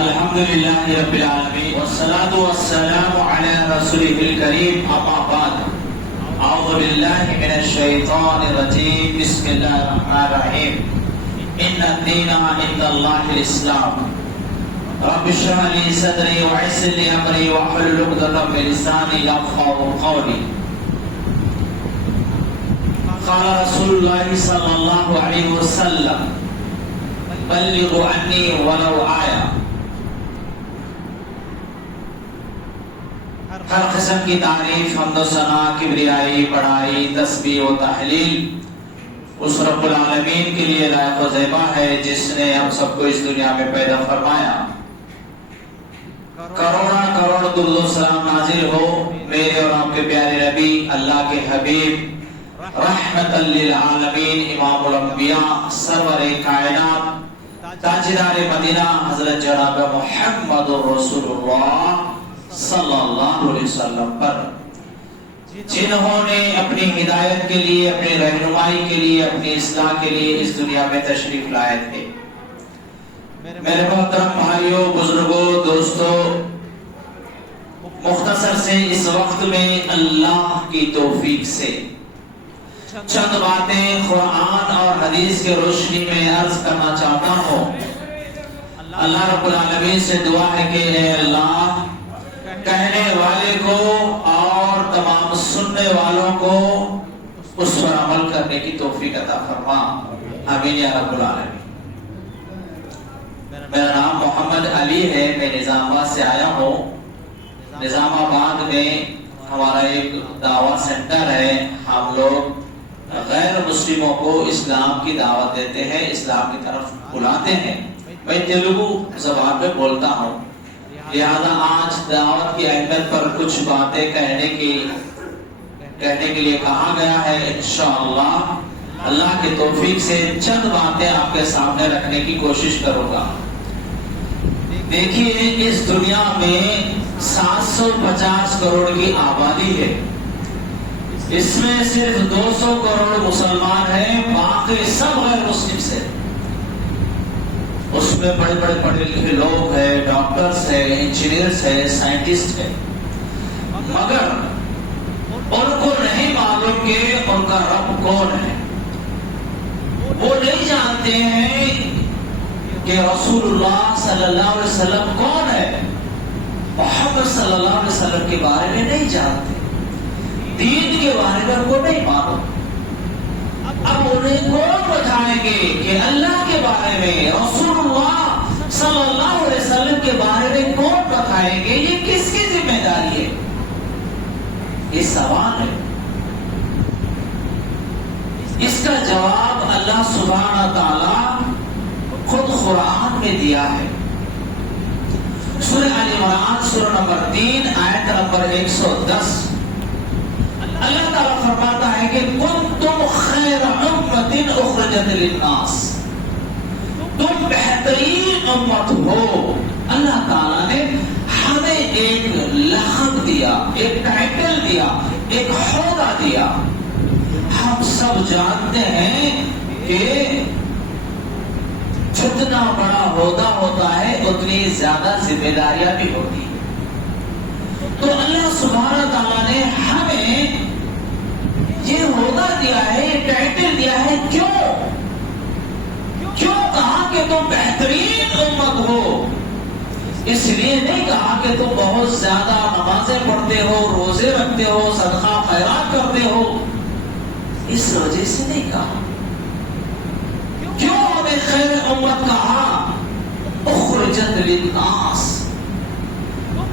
الحمد لله رب العالمين والصلاة والسلام على رسوله الكريم أما بعد أعوذ بالله من الشيطان الرجيم بسم الله الرحمن الرحيم إن الدين عند الله الإسلام رب اشرح لي صدري ويسر لي أمري واحلل عقدة من لساني يفقهوا قولي قال رسول الله صلى الله عليه وسلم بلغوا عني ولو آية. ہر قسم کی تعریف حمد و ثنا کبریائی بڑائی تسبیح و تحلیل اس رب العالمین کے لیے لائق و زیبا ہے جس نے ہم سب کو اس دنیا میں پیدا فرمایا. کروڑا کروڑ درود و سلام نازل ہو میرے اور آپ کے پیارے نبی اللہ کے حبیب رحمت للعالمین امام الانبیاء سرور کائنات تاجدار مدینہ حضرت جناب محمد رسول اللہ صلی اللہ علیہ وسلم پر جنہوں نے اپنی ہدایت کے لیے اپنی رہنمائی کے لیے اپنی اصلاح کے لیے اس دنیا میں تشریف لائے تھے. میرے محترم بھائیوں بزرگوں دوستوں مختصر سے اس وقت میں اللہ کی توفیق سے چند باتیں قرآن اور حدیث کے روشنی میں عرض کرنا چاہتا ہوں. اللہ رب العالمین سے دعا ہے کہ اے اللہ کہنے والے کو اور تمام سننے والوں کو اس پر عمل کرنے کی توفیق عطا فرما. آمین یا رب العالمین. میرا نام محمد علی ہے. میں نظام آباد سے آیا ہوں. نظام آباد میں ہمارا ایک دعوت سینٹر ہے. ہم لوگ غیر مسلموں کو اسلام کی دعوت دیتے ہیں اسلام کی طرف بلاتے ہیں. میں تیلگو زبان میں بولتا ہوں لہذا آج دعوت کی اہمیت پر کچھ باتیں کہنے کے لیے کہا گیا ہے. انشاءاللہ اللہ کی توفیق سے چند باتیں آپ کے سامنے رکھنے کی کوشش کروں گا. دیکھیے اس دنیا میں 750 کروڑ کی آبادی ہے. اس میں صرف 200 کروڑ مسلمان ہیں باقی سب غیر مسلم سے. اس میں بڑے بڑے پڑھے لکھے لوگ ہیں ڈاکٹرز ہیں انجینئرز ہیں سائنٹسٹ ہیں مگر ان کو نہیں معلوم کہ ان کا رب کون ہے. وہ نہیں جانتے ہیں کہ رسول اللہ صلی اللہ علیہ وسلم کون ہے. محمد صلی اللہ علیہ وسلم کے بارے میں نہیں جانتے. دین کے بارے میں ان کو نہیں معلوم. اب انہیں کون بتائیں گے کہ اللہ کے بارے میں رسول اللہ صلی اللہ علیہ وسلم کے بارے میں کون بتائیں گے. یہ کس کی ذمہ داری ہے؟ یہ سوال ہے. اس کا جواب اللہ سبحانہ تعالی خود قرآن میں دیا ہے. سورہ آل عمران سورہ نمبر 3 آیت نمبر 110 اللہ تعالیٰ فرماتا ہے کہ کنتم خیر امت اخرجت للناس. تم بہترین امت ہو. اللہ تعالیٰ نے ہمیں ایک لقب دیا ایک ٹائٹل دیا ایک عہدہ دیا. ہم سب جانتے ہیں کہ جتنا بڑا عہدہ ہوتا ہے اتنی زیادہ ذمہ داریاں بھی ہوتی ہیں. تو اللہ سبحانہ تعالیٰ نے ہمیں یہ عہدہ دیا ہے یہ ٹائٹل دیا ہے. کیوں کہا کہ تم بہترین امت ہو؟ اس لیے نہیں کہا کہ تم بہت زیادہ نمازیں پڑھتے ہو روزے رکھتے ہو صدقہ خیرات کرتے ہو. اس وجہ سے نہیں کہا. کیوں ہمیں خیر امت کہا؟ اخرجت للناس.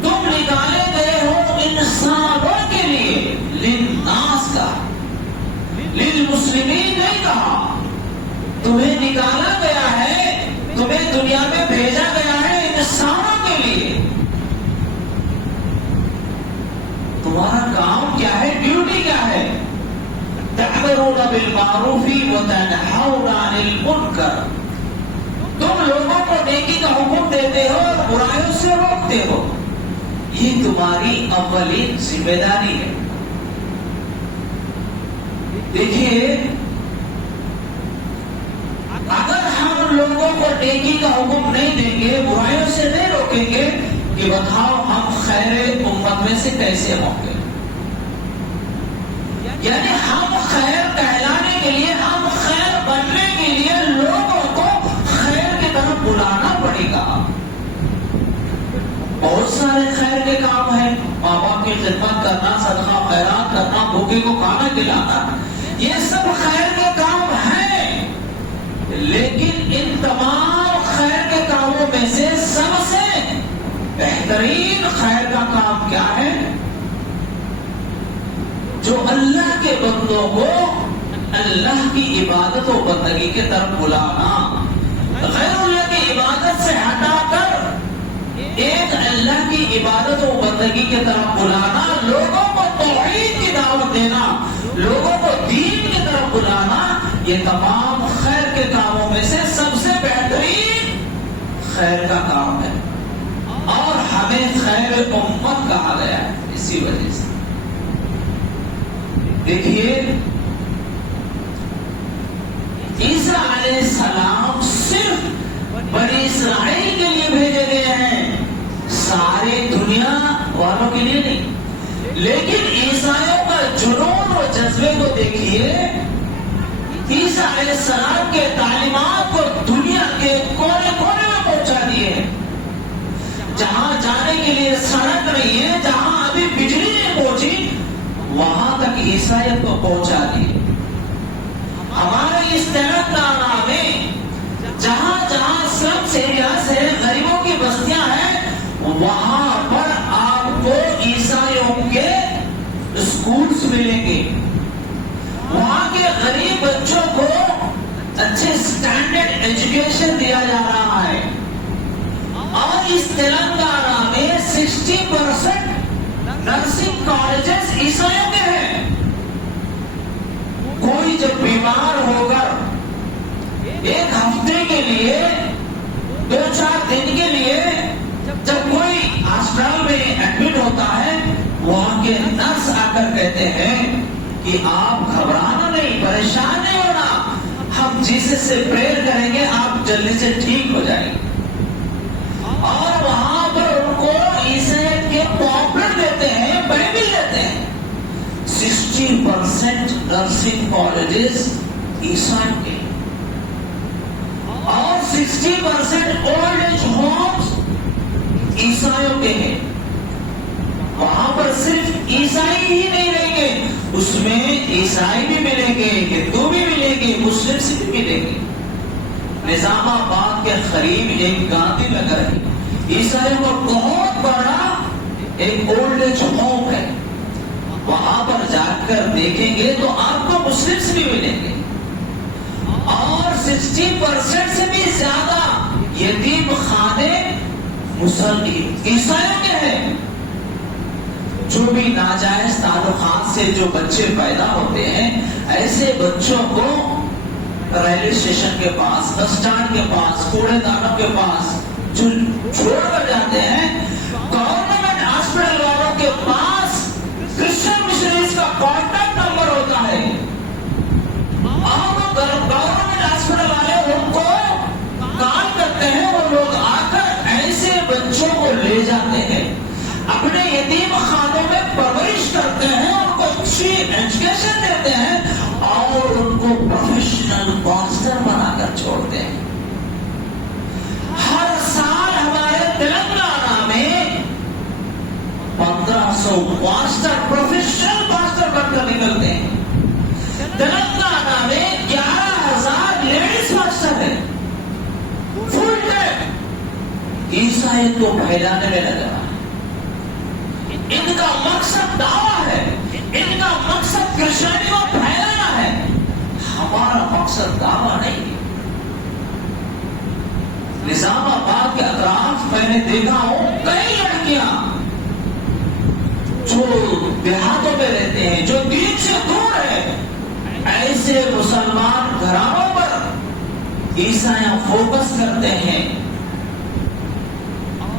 تم نکالے گئے ہو انسانوں کے لیے. للناس کا للمسلمین نہیں کہا. تمہیں نکالا گیا ہے تمہیں دنیا میں بھیجا گیا ہے انسانوں کے لیے. تمہارا کام کیا ہے ڈیوٹی کیا ہے؟ تأمرون بالمعروف وتنہون عن المنکر. تم لوگوں کو نیکی کا حکم دیتے ہو اور برائیوں سے روکتے ہو. یہ تمہاری اولین ذمہ داری ہے. دیکھیے اگر ہم لوگوں کو नेकी का हुक्म नहीं देंगे, बुराइयों से नहीं रोकेंगे, कि बताओ हम खैर उम्मत में से कैसे होंगे। यानी हम खैर कहलाने के लिए, हम खैर बनने के लिए लोगों को खैर की तरफ बुलाना पड़ेगा। बहुत सारे खैर के काम है, माँ बाप की खिदमत करना, सदका खैरात करना, भूखे को खाना खिलाना, ये सब खैर के काम हैं। लेकिन इन तमाम खैर के कामों में से सबसे बेहतरीन खैर का काम क्या है? जो अल्लाह के बंदों को अल्लाह की इबादत और बंदगी की तरफ बुलाना, गैरुल्लाह की इबादत से हटाकर एक अल्लाह की इबादत और बंदगी की तरफ बुलाना, लोगों को तौहीद की दावत देना, लोगों को दीन की तरफ बुलाना, ये तमाम खैर के कामों में से सबसे बेहतरीन खैर का काम है। और हमें खैर उम्मत कहा गया है इसी वजह से। देखिए, ईसा अलैहिस्सलाम सिर्फ बनी इस्राइल के लिए भेजे गए हैं, सारे दुनिया वालों के लिए नहीं। लेकिन ईसाइयों का जुनून और जज्बे को देखिए, ईसा अलैहिस्सलाम के तालीमात को दुनिया के कोने कोने में पहुंचा दिए हैं। जहां जाने के लिए सड़क नहीं है, जहां अभी बिजली नहीं पहुंची, वहां तक ईसाइयत को पहुंचा दी। हमारे इस तेलंगाना में जहां जहां स्लम्स एरियाज है, गरीबों की बस्तियां हैं, वहां पर आपको ईसाइयों के स्कूल्स मिलेंगे। वहां के गरीब बच्चों को अच्छे स्टैंडर्ड एजुकेशन दिया जा रहा है। और इस तेलंगाना में 60% नर्सिंग कॉलेजेस ईसाइयों के हैं। कोई जब बीमार होकर एक हफ्ते के लिए, 2-4 दिन के लिए जब कोई हॉस्पिटल में एडमिट होता है, वहां के नर्स आकर कहते हैं कि आप घबराना नहीं, परेशान नहीं होना, हम जीसस से प्रेयर करेंगे, आप जल्दी से ठीक हो जाएंगे। और वहां पर उनको ईसाइयत के पॉम्पलेट देते हैं, बाइबिल देते हैं। 60% नर्सिंग कॉलेजेस ईसाइयों के और 60% ओल्ड एज होम्स ईसाइयों के हैं। वहां पर सिर्फ ईसाई ही नहीं रहेंगे, उसमें ईसाई भी मिलेंगे, हिंदू भी मिलेंगे, मुस्लिम भी मिलेंगे। निजामाबाद के करीब एक गांधी नगर है, ईसाइयों का बहुत बड़ा एक ओल्ड एज होम है। वहां पर जाकर देखेंगे तो आपको मुस्लिम्स भी मिलेंगे। और 60% से भी ज्यादा यतीम खाने मुसलमान ईसाइयों के हैं। जो भी नाजायज ताल्लुकात से जो बच्चे पैदा होते हैं, ऐसे बच्चों को रेलवे स्टेशन के पास, बस स्टैंड के पास, कूड़ेदानों के पास जो छोड़कर जाते हैं, गवर्नमेंट हॉस्पिटल वालों के पास क्रिश्चियन मिशनरीज का कॉन्टैक्ट नंबर होता है। और गवर्नमेंट हॉस्पिटल वाले उनको कॉल करते हैं, वो लोग आकर ऐसे बच्चों को ले जाते हैं, अपने यतीम खानों में परवरिश करते हैं, उनको अच्छी एजुकेशन देते हैं और उनको प्रोफेशनल पास्टर बनाकर छोड़ते हैं। हर साल हमारे तेलंगाना में 1500 पास्टर, प्रोफेशनल पास्टर बनकर निकलते हैं। तेलंगाना में 11,000 लेडीज पास्टर है, फुल टाइम ईसाइयत को फैलाने में लगा। इनका मकसद दावा है, इनका मकसद क्रिश्चियनिटी को फैलाना है। हमारा मकसद दावा नहीं है। निजामाबाद के अतराफ मैंने देखा हूं कई लड़कियां जो देहातों में रहते हैं, जो दीन से दूर है, ऐसे मुसलमान घरानों पर ईसाइयां फोकस करते हैं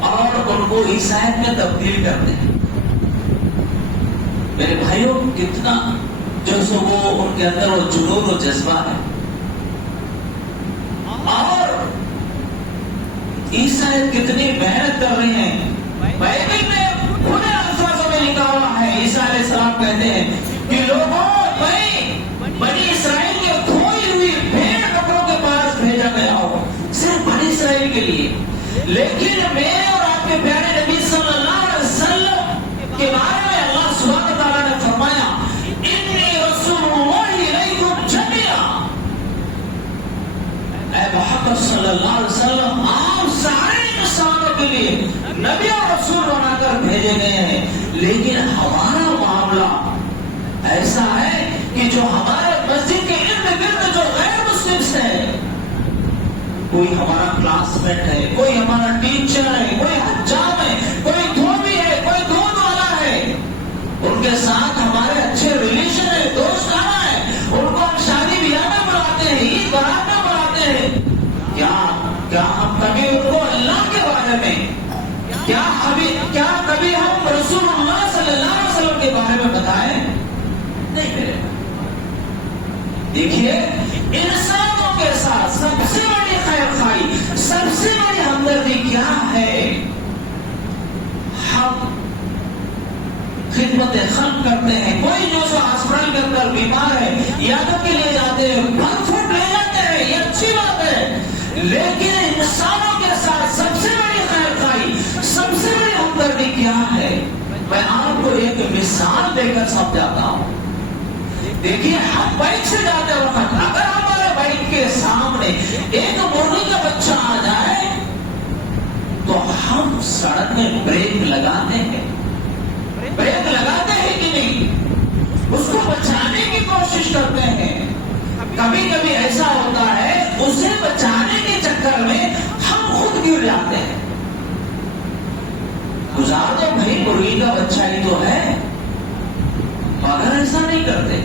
और उनको ईसाइयत में तब्दील करते हैं। मेरे भाइयों, कितना जो सो वो उनके अंदर वो जुनून और जज्बा है। और ईसाई कितनी मेहनत कर रहे हैं। बाइबल में खुले अल्फाजों में लिखा हुआ है, ईसा अलैहिस्सलाम कहते हैं कि लोगों, मैं बनी इसराइल के खोई हुई भेड़ बकरों के पास भेजा गया हूं, सिर्फ बनी इसराइल के लिए। लेकिन मेरे और आपके प्यारे नबी सल्लल्लाहु अलैहि वसल्लम के बारे में अल्लाह सुब्हानहू व तआला ने फरमाया, इन्नी रसूलुल्लाहि इलैकुम जमीआ। ऐ मोहम्मद सल्लल्लाहु अलैहि वसल्लम, आप सारे इंसानों के लिए नबी और रसूल बनाकर भेजे गए हैं। लेकिन हमारा मामला ऐसा है कि जो हमारे मस्जिद के इर्द गिर्द जो गैर मुस्लिम्स है, कोई हमारा क्लासमेट है, कोई हमारा टीचर है, कोई हज्जाम है, कोई धोबी है, कोई दूध वाला है, उनके साथ हमारे अच्छे रिलेशन है, दोस्ताना है, उनको हम शादी ब्याह में बुलाते हैं, ईद बारात में बुलाते हैं। क्या हम कभी उनको अल्लाह के बारे में, क्या कभी हम रसूलुल्लाह सल्लल्लाहु अलैहि वसल्लम के बारे में बताएं? नहीं करेगा। देखिए, इंसानों के साथ सबसे बड़ी खैरखाई, सबसे बड़ी हमदर्दी क्या है? हम खिदमत खल्क करते हैं। कोई जो हॉस्पिटल के अंदर बीमार है, यादों के लिए जाते हैं, फल फ्रूट ले जाते हैं, ये अच्छी बात है। लेकिन इंसानों के साथ सबसे बड़ी खैरखाई, सबसे बड़ी हमदर्दी क्या है? मैं आपको एक मिसाल देकर समझाता हूं। देखिए, हम बाइक से जाते वक्त अगर हमारे बाइक के सामने एक मुर्गी का बच्चा आ जाए तो हम सड़क में ब्रेक लगाते हैं कि नहीं? उसको बचाने की कोशिश करते हैं। कभी कभी ऐसा होता है, उसे बचाने के चक्कर में हम खुद गिर जाते हैं। गुजार दो भाई, मुर्गी का बच्चा ही तो है। मगर ऐसा नहीं करते।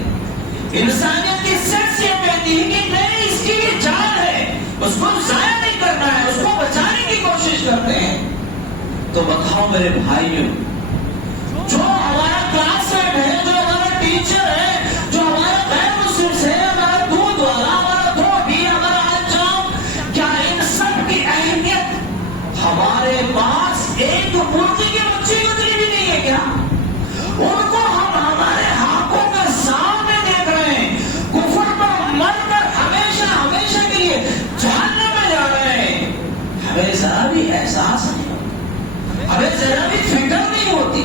इंसानियत की शख्सियत कहती है कि नहीं, इसकी भी जान है, उसको जाया नहीं करना है, उसको बचाने की कोशिश करते हैं। तो बताओ मेरे भाइयों, जो हमारा क्लासमेट है, जो हमारा टीचर है, जो हमारा गैर मुस्लिम है, हमारा दूध वाला, हमारा धोबी, हमारा हज्जाम, क्या इन सब की अहमियत हमारे पास एक मुर्गी के बच्चे की उतनी भी नहीं है क्या? उनको हम हमारे आंखों के सामने देख रहे हैं, कुफर पर मरकर हमेशा हमेशा के लिए जहन्नम में जा रहे हैं। हमें जरा भी एहसास नहीं होता, हमें जरा भी फिक्र नहीं होती,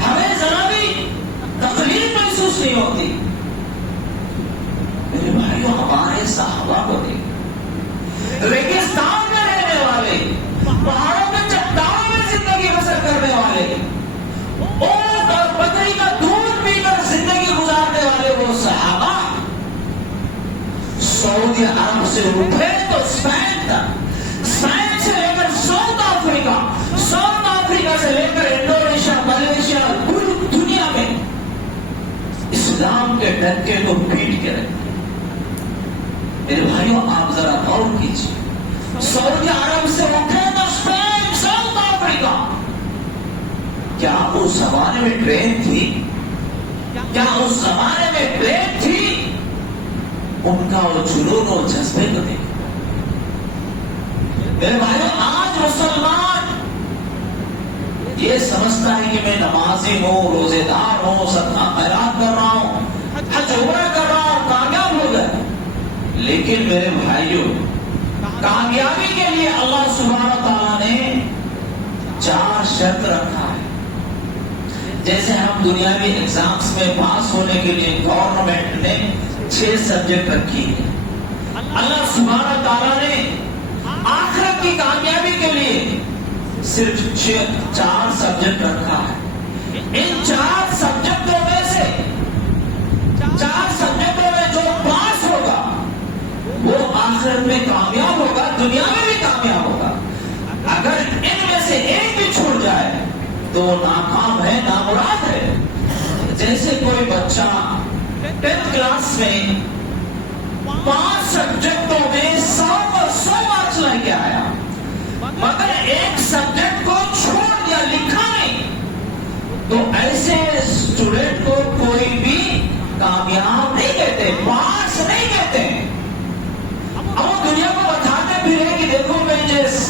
हमें जरा भी तकलीफ महसूस नहीं होती। मेरे भाइयों, हमारे सहाबा को देखिए, रेगिस्तान में रहने वाले, पहाड़ों के चट्टानों में जिंदगी बसर करने वाले, ऊंट और बकरी का दूध पीकर जिंदगी गुजारने वाले वो सहाबा सऊदी अरब से उठे तो स्पेन तक, स्पेन से लेकर साउथ अफ्रीका, साउथ अफ्रीका से लेकर इंडोनेशिया, मलेशिया, पूरी दुनिया में इस्लाम के डंके को पीट के रखे। मेरे भाइयों, आप जरा गौर कीजिए, सऊदी अरब से उठे तो स्पेन, साउथ अफ्रीका। क्या उस जमाने में ट्रेन थी? क्या उस जमाने में प्लेन थी? उनका वो जुनून और जज्बे को देखो। मेरे भाइयों, आज मुसलमान ये समझता है कि मैं नमाजी हूं, रोजेदार हूं, सदका खैरात कर रहा हूं, हज उम्रा कर रहा हूं, कामयाब हो गए। लेकिन मेरे भाइयों, कामयाबी के लिए अल्लाह सुब्हानहू व तआला ने 4 शर्त रखा है। जैसे हम दुनियावी एग्जाम्स में पास होने के लिए गवर्नमेंट ने 6 सब्जेक्ट रखी है, अल्लाह सुब्हानहू व तआला ने आखिरत की कामयाबी के लिए सिर्फ 4 सब्जेक्ट रखा है। इन 4 सब्जेक्टों में से 4 सब्जेक्टों में जो पास होगा वो आखिरत में कामयाब होगा, दुनिया में भी कामयाब होगा। अगर इनमें से एक भी छूट जाए तो नाकाम है, नामुराद है। जैसे कोई बच्चा 10th क्लास में 5 सब्जेक्टों में 100 मार्क्स लेके आया, मगर एक सब्जेक्ट को छोड़ दिया, लिखा नहीं, तो ऐसे स्टूडेंट को कोई भी कामयाब नहीं कहते, पास नहीं कहते। अब दुनिया को बताते फिर कि देखो मैं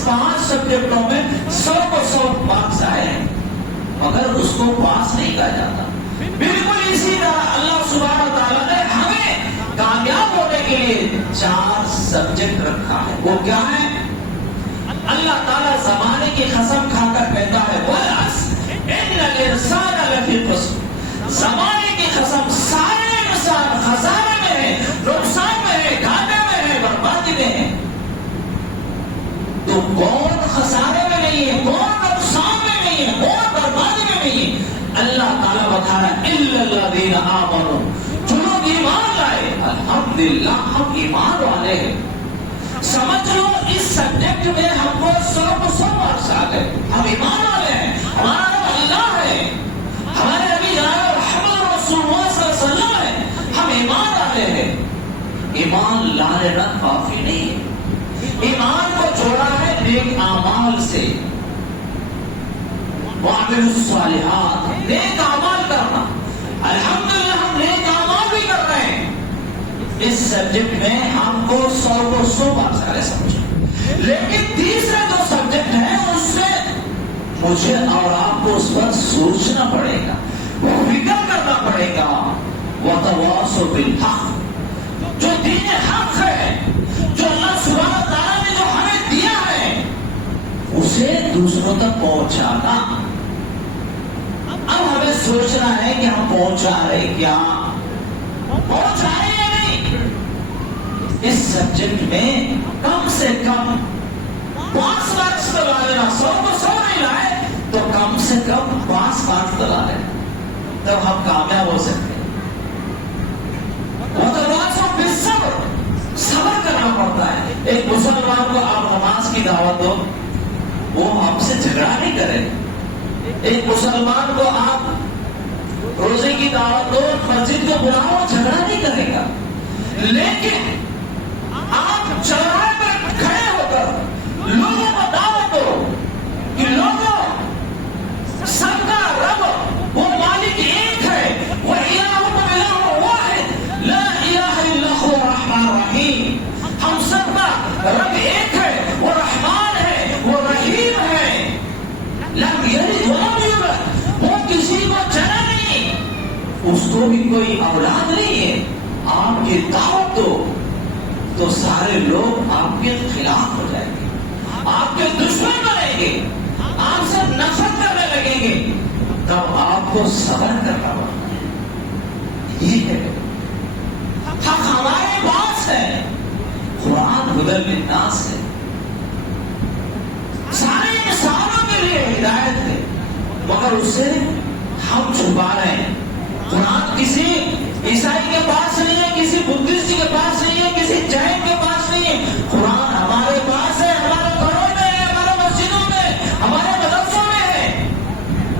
5 सब्जेक्टों में 100 को 100 मार्क्स आए हैं, मगर उसको पास नहीं कहा जाता। बिल्कुल इसी तरह अल्लाह सुब्हानहू व तआला ने हमें कामयाब होने के लिए 4 सब्जेक्ट रखा है। वो क्या है? अल्लाह ताला जमाने की कसम खाकर कहता है, वल अस्र इन्नल इंसान लफी खुस्र। जमाने की कसम, सारे इंसान खसारे में है, नुकसान में है, घाटे में है, बर्बादी में है। तो कौन खसारे में नहीं है, कौन नुकसान में नहीं है, कौन बर्बादी में नहीं है? अल्लाह ताला बता रहा है इल्लल्लज़ीना आमनू, जो लोग ईमान लाए। अल्हम्दुलिल्लाह, हम ईमान वाले हैं। समझ लो इस सब्जेक्ट में हमको 100 को 100 मार्क्स आ गए। हम ईमान वाले हैं, हमारा रब अल्लाह है, हमारे नबी मोहम्मद रसूलुल्लाह सल्लल्लाहु अलैहि वसल्लम है। हम ईमान वाले हैं। ईमान लाने ना काफी नहीं है, ईमान को जोड़ा है नेक आमाल से। वामिलुस्सालिहात, नेक आमाल करना। अल्हम्दुलिल्लाह हम नेक आमाल भी कर रहे हैं। इस सब्जेक्ट में हमको 100 को 100 मार्क्स आ रहे समझो। लेकिन तीसरे 2 सब्जेक्ट हैं, उससे मुझे और आपको उस पर सोचना पड़ेगा, फिक्र करना पड़ेगा। वतवासौ बिल हक, जो दीन हक है, जो अल्लाह सुब्हानहू व तआला ने जो हमें दिया है, उसे दूसरों तक पहुंचाना। अब हमें सोचना है कि हम पहुंचा रहे, क्या पहुंचा रहे हैं नहीं। इस सब्जेक्ट में कम से कम 5 मार्क्स तो ला लेना। 100 को 100 नहीं लाए तो कम से कम 5 मार्क्स तो ला लेना, तब हम कामयाब हो सकते हैं। सब्र करना पड़ता है। एक मुसलमान को आप नमाज की दावत दो, वो आपसे झगड़ा नहीं करे। एक मुसलमान को आप रोजे की दावत दो, मस्जिद को बुलाओ, झगड़ा नहीं करेगा। लेकिन आप चौराहे पर खड़े होकर लोगों को दावत दो कि लोगों, सबका रब वो मालिक एक है, वो इलाहु वाहिद ला इलाहा इल्ला हुवा रहमान रहीम। हम सबका रब एक है, वो रहमान है, वो रहीम है। लम यलिद वलम यूलद, वो किसी को जना नहीं, उसको भी कोई औलाद नहीं है। आप ये दावत दो तो सारे लोग आपके खिलाफ हो जाएंगे, आपके दुश्मन बनेंगे, आपसे नफरत करने लगेंगे। तब आपको सब्र करना पड़ता है। ये है हक हमारे पास है। कुरान हुदल लिन्नास है, सारे इंसानों के लिए हिदायत है, मगर उसे हम छुपा रहे हैं। कुरान किसी ईसाई के पास नहीं है, किसी बुद्धिस्ट के पास नहीं है, किसी जैन के पास नहीं है। कुरान हमारे पास है, हमारे घरों में है, हमारे मस्जिदों में, हमारे मदरसों में है।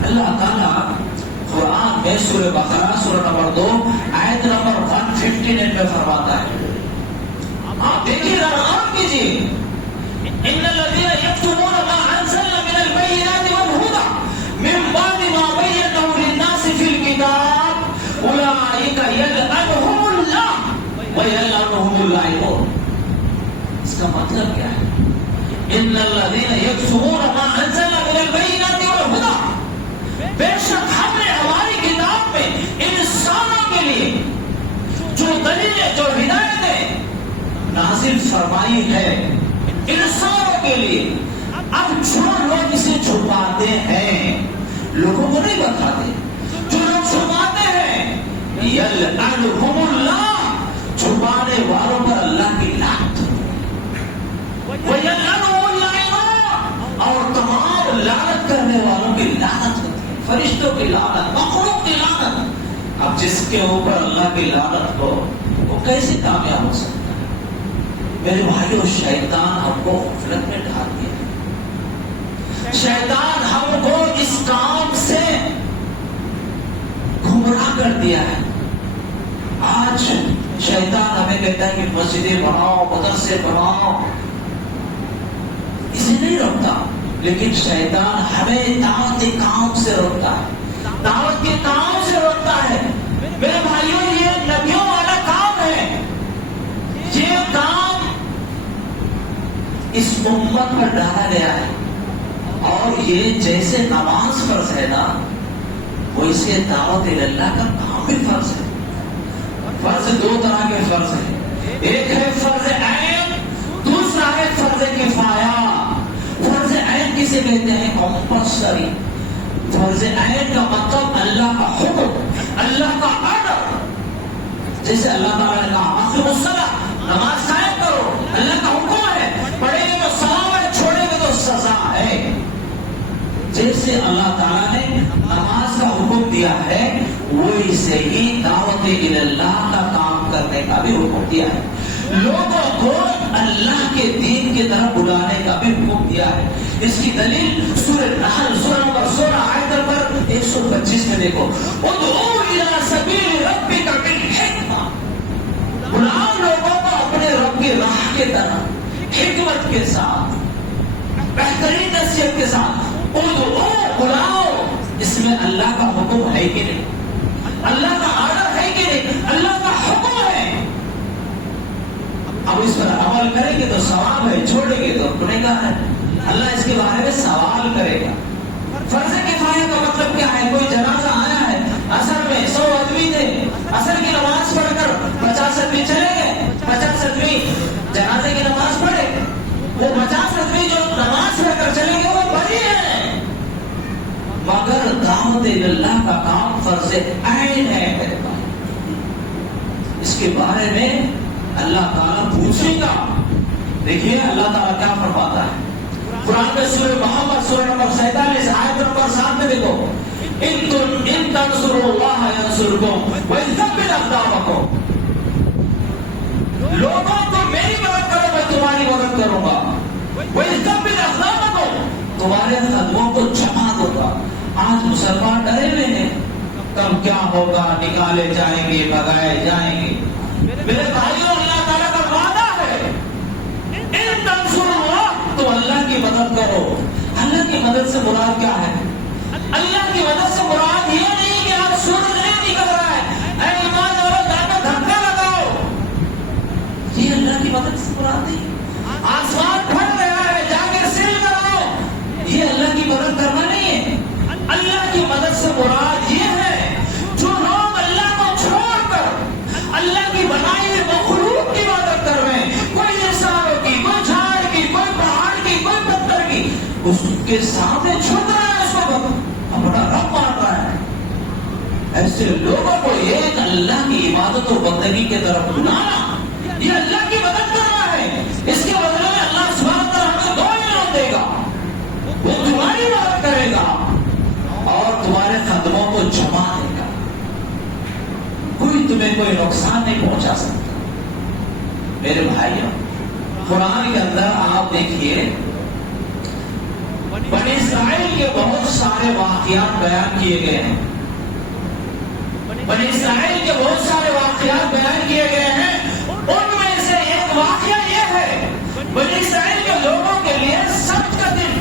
अल्लाह ताला कुरान में सूरह बकरा सूरह नंबर 2 आयत नंबर 159 में फरमाता है। आप देखिए, गौर कीजिए, इन्नल्लज़ीना यक्तुमूना मा अंज़लना मिनल बय्यिनाति वल हुदा मिन बादि मा बय्यनाहु लिन्नासि फिल किताब उलाइका यलअनुहुमुल्लाह व यलअनुहुमुल लाइनून। इसका मतलब क्या है? इन्नल्लज़ीना यक्तुमूना मा अंज़लना मिनल बय्यिनाति वल हुदा, बेशक हमने हमारी किताब में इंसानों के लिए जो दलीलें, जो हिदायतें नाज़िल फरमाई है इंसानों के लिए। अब जो लोग इसे छुपाते हैं, लोगों को नहीं बताते, जो लोग छुपाते हैं, यलअनुहुमुल्लाह, छुपाने वालों पर अल्लाह की लानत, व यलअनुहुमुल लाइनून, और तमाम लानत करने वालों की लानत होती है। फरिश्तों की लानत, मखलूक की लानत। अब जिसके ऊपर अल्लाह की लानत हो, वो कैसे कामयाब हो सकता है? मेरे भाइयों, शैतान हमको गफलत में डाल दिया। शैतान हमको इस काम से गुमराह कर दिया है। आज शैतान हमें कहता है कि मस्जिदें बनाओ, मदरसे बनाओ, इसे नहीं रोकता, लेकिन शैतान हमें दावत के काम से रोकता है, दावत के काम से रोकता है। मेरे भाइयों, ये नबियों वाला काम है। ये काम इस उम्मत पर डाला गया है। और ये जैसे नमाज फर्ज है ना, वैसे दावत इल्लाह का काम भी फर्ज है। फर्ज दो तरह के फर्ज है, एक है फर्ज ऐन, दूसरा है फर्ज किफाया। फर्ज ऐन किसे कहते हैं? कंपल्सरी। फर्ज ऐन का मतलब अल्लाह का हुक्म, अल्लाह का ऑर्डर। जैसे अल्लाह ताला ने कहा अक़ीमुस्सलाह, नमाज कायम करो, अल्लाह का हुक्म है, पढ़ेंगे तो सवाब है, छोड़ेंगे तो सजा है। जैसे अल्लाह ताला ने नमाज का हुक्म दिया है, वैसे ही दावत इल्लाह का काम करने का भी हुक्म दिया है। लोगों को अल्लाह के दीन की तरफ बुलाने का भी हुक्म दिया है। इसकी दलील सूरह नहल सूरह नंबर 16 आयत नंबर 125 में देखो, उदऊ इला सबील रब्बिका बिल हिक्मा, बुलाओ लोगों को अपने रब की राह के तरफ हिकमत के साथ, बेहतरीन नसीहत के साथ। उदऊ, बुलाओ, इसमें अल्लाह का हुक्म है कि नहीं? अल्लाह का ऑर्डर है कि नहीं? अल्लाह का हुक्म है। अब इस पर अमल करेंगे तो सवाब है, छोड़ेंगे तो गुनहगार है। अल्लाह इसके बारे में सवाल करेगा। फर्ज किफाया का मतलब क्या है? कोई जनाजा आया है, असर में 100 आदमी थे, असर की नमाज पढ़कर 50 आदमी चले गए, 50 आदमी जनाजे की नमाज पढ़े, वो 50 आदमी जो नमाज पढ़कर चले गए वो बरी है। मगर दावत इल्लाह का काम फर्ज ऐन है। इसके बारे में अल्लाह ताला पूछेगा। देखिए अल्लाह ताला क्या फरमाता है कुरान में सूरह मोहम्मद सूरह नंबर 47 आयत नंबर 7 में देखो, इन तंसुरुल्लाह यंसुरकुम व युथब्बित अक़दामकुम, लोगों को मेरी मदद करो, मैं तुम्हारी मदद करूंगा। व युथब्बित अक़दामकुम, तुम्हारे कदमों को जमा दूंगा। आज मुसलमान डरे हुए हैं, कब क्या होगा, निकाले जाएंगे, भगाए जाएंगे। मेरे भाइयों, अल्लाह ताला का वादा है, इन तंसुरुल्लाह, तो अल्लाह की मदद करो। अल्लाह की मदद से मुराद क्या है? अल्लाह की मदद से मुराद ये नहीं कि आप सूरज नहीं निकल रहा है, ऐ ईमान वालों जाकर धक्का लगाओ, ये अल्लाह की मदद से मुराद नहीं। आसमान फट रहा है, जाकर सील कराओ, ये अल्लाह की मदद करना नहीं है। अल्लाह की मदद से मुराद ये है, जो लोग अल्लाह को छोड़कर अल्लाह की बनाई हुई मखलूक की मदद कर रहे हैं, कोई इंसानों की, कोई झाड़ की, कोई पहाड़ की, कोई पत्थर की, उसके सामने झुक रहा है, उसको अपना रब मान रहा है। ऐसे लोगों को एक अल्लाह की इबादत और बंदगी की तरफ बुलाना, ये अल्लाह की मदद करना है। इसके बदले में अल्लाह सुब्हानहू व तआला हमें 2 इनाम देगा, वो तुम्हारी मदद करेगा और तुम्हारे कदमों को जमा देगा। कोई तुम्हें कोई नुकसान नहीं पहुंचा सकता। मेरे भाइयों, कुरान के अंदर आप देखिए, बनी इस्राइल के बहुत सारे वाक़यात बयान किए गए हैं। बनी इस्राइल के बहुत सारे वाक़यात बयान किए गए हैं। उनमें से एक वाक़या यह है, बनी इस्राइल के लोगों के लिए सब्त का दिन,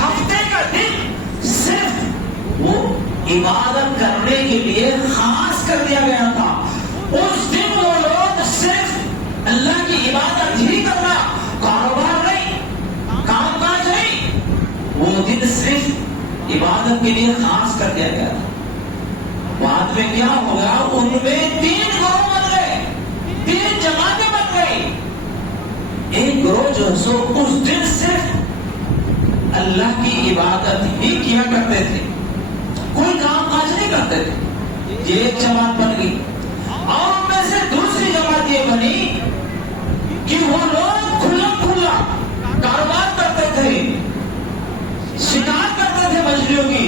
हफ्ते का दिन सिर्फ वो इबादत करने के लिए खास कर दिया गया था। उस दिन वो लोग सिर्फ अल्लाह की इबादत ही करना, कारोबार नहीं, कामकाज नहीं, वो दिन सिर्फ इबादत के लिए खास कर दिया गया था। बाद में क्या हो गया, उनमें 3 ग्रोह बन गए, 3 जमातें बन गई। एक ग्रोह जो सो उस दिन सिर्फ अल्लाह की इबादत ही किया करते थे, कोई काम काज नहीं करते थे। ये एक जमात बन गई। और उनमें से दूसरी जमात ये बनी कि वो लोग खुला खुला कारोबार करते थे, शिकार करते थे मछलियों की।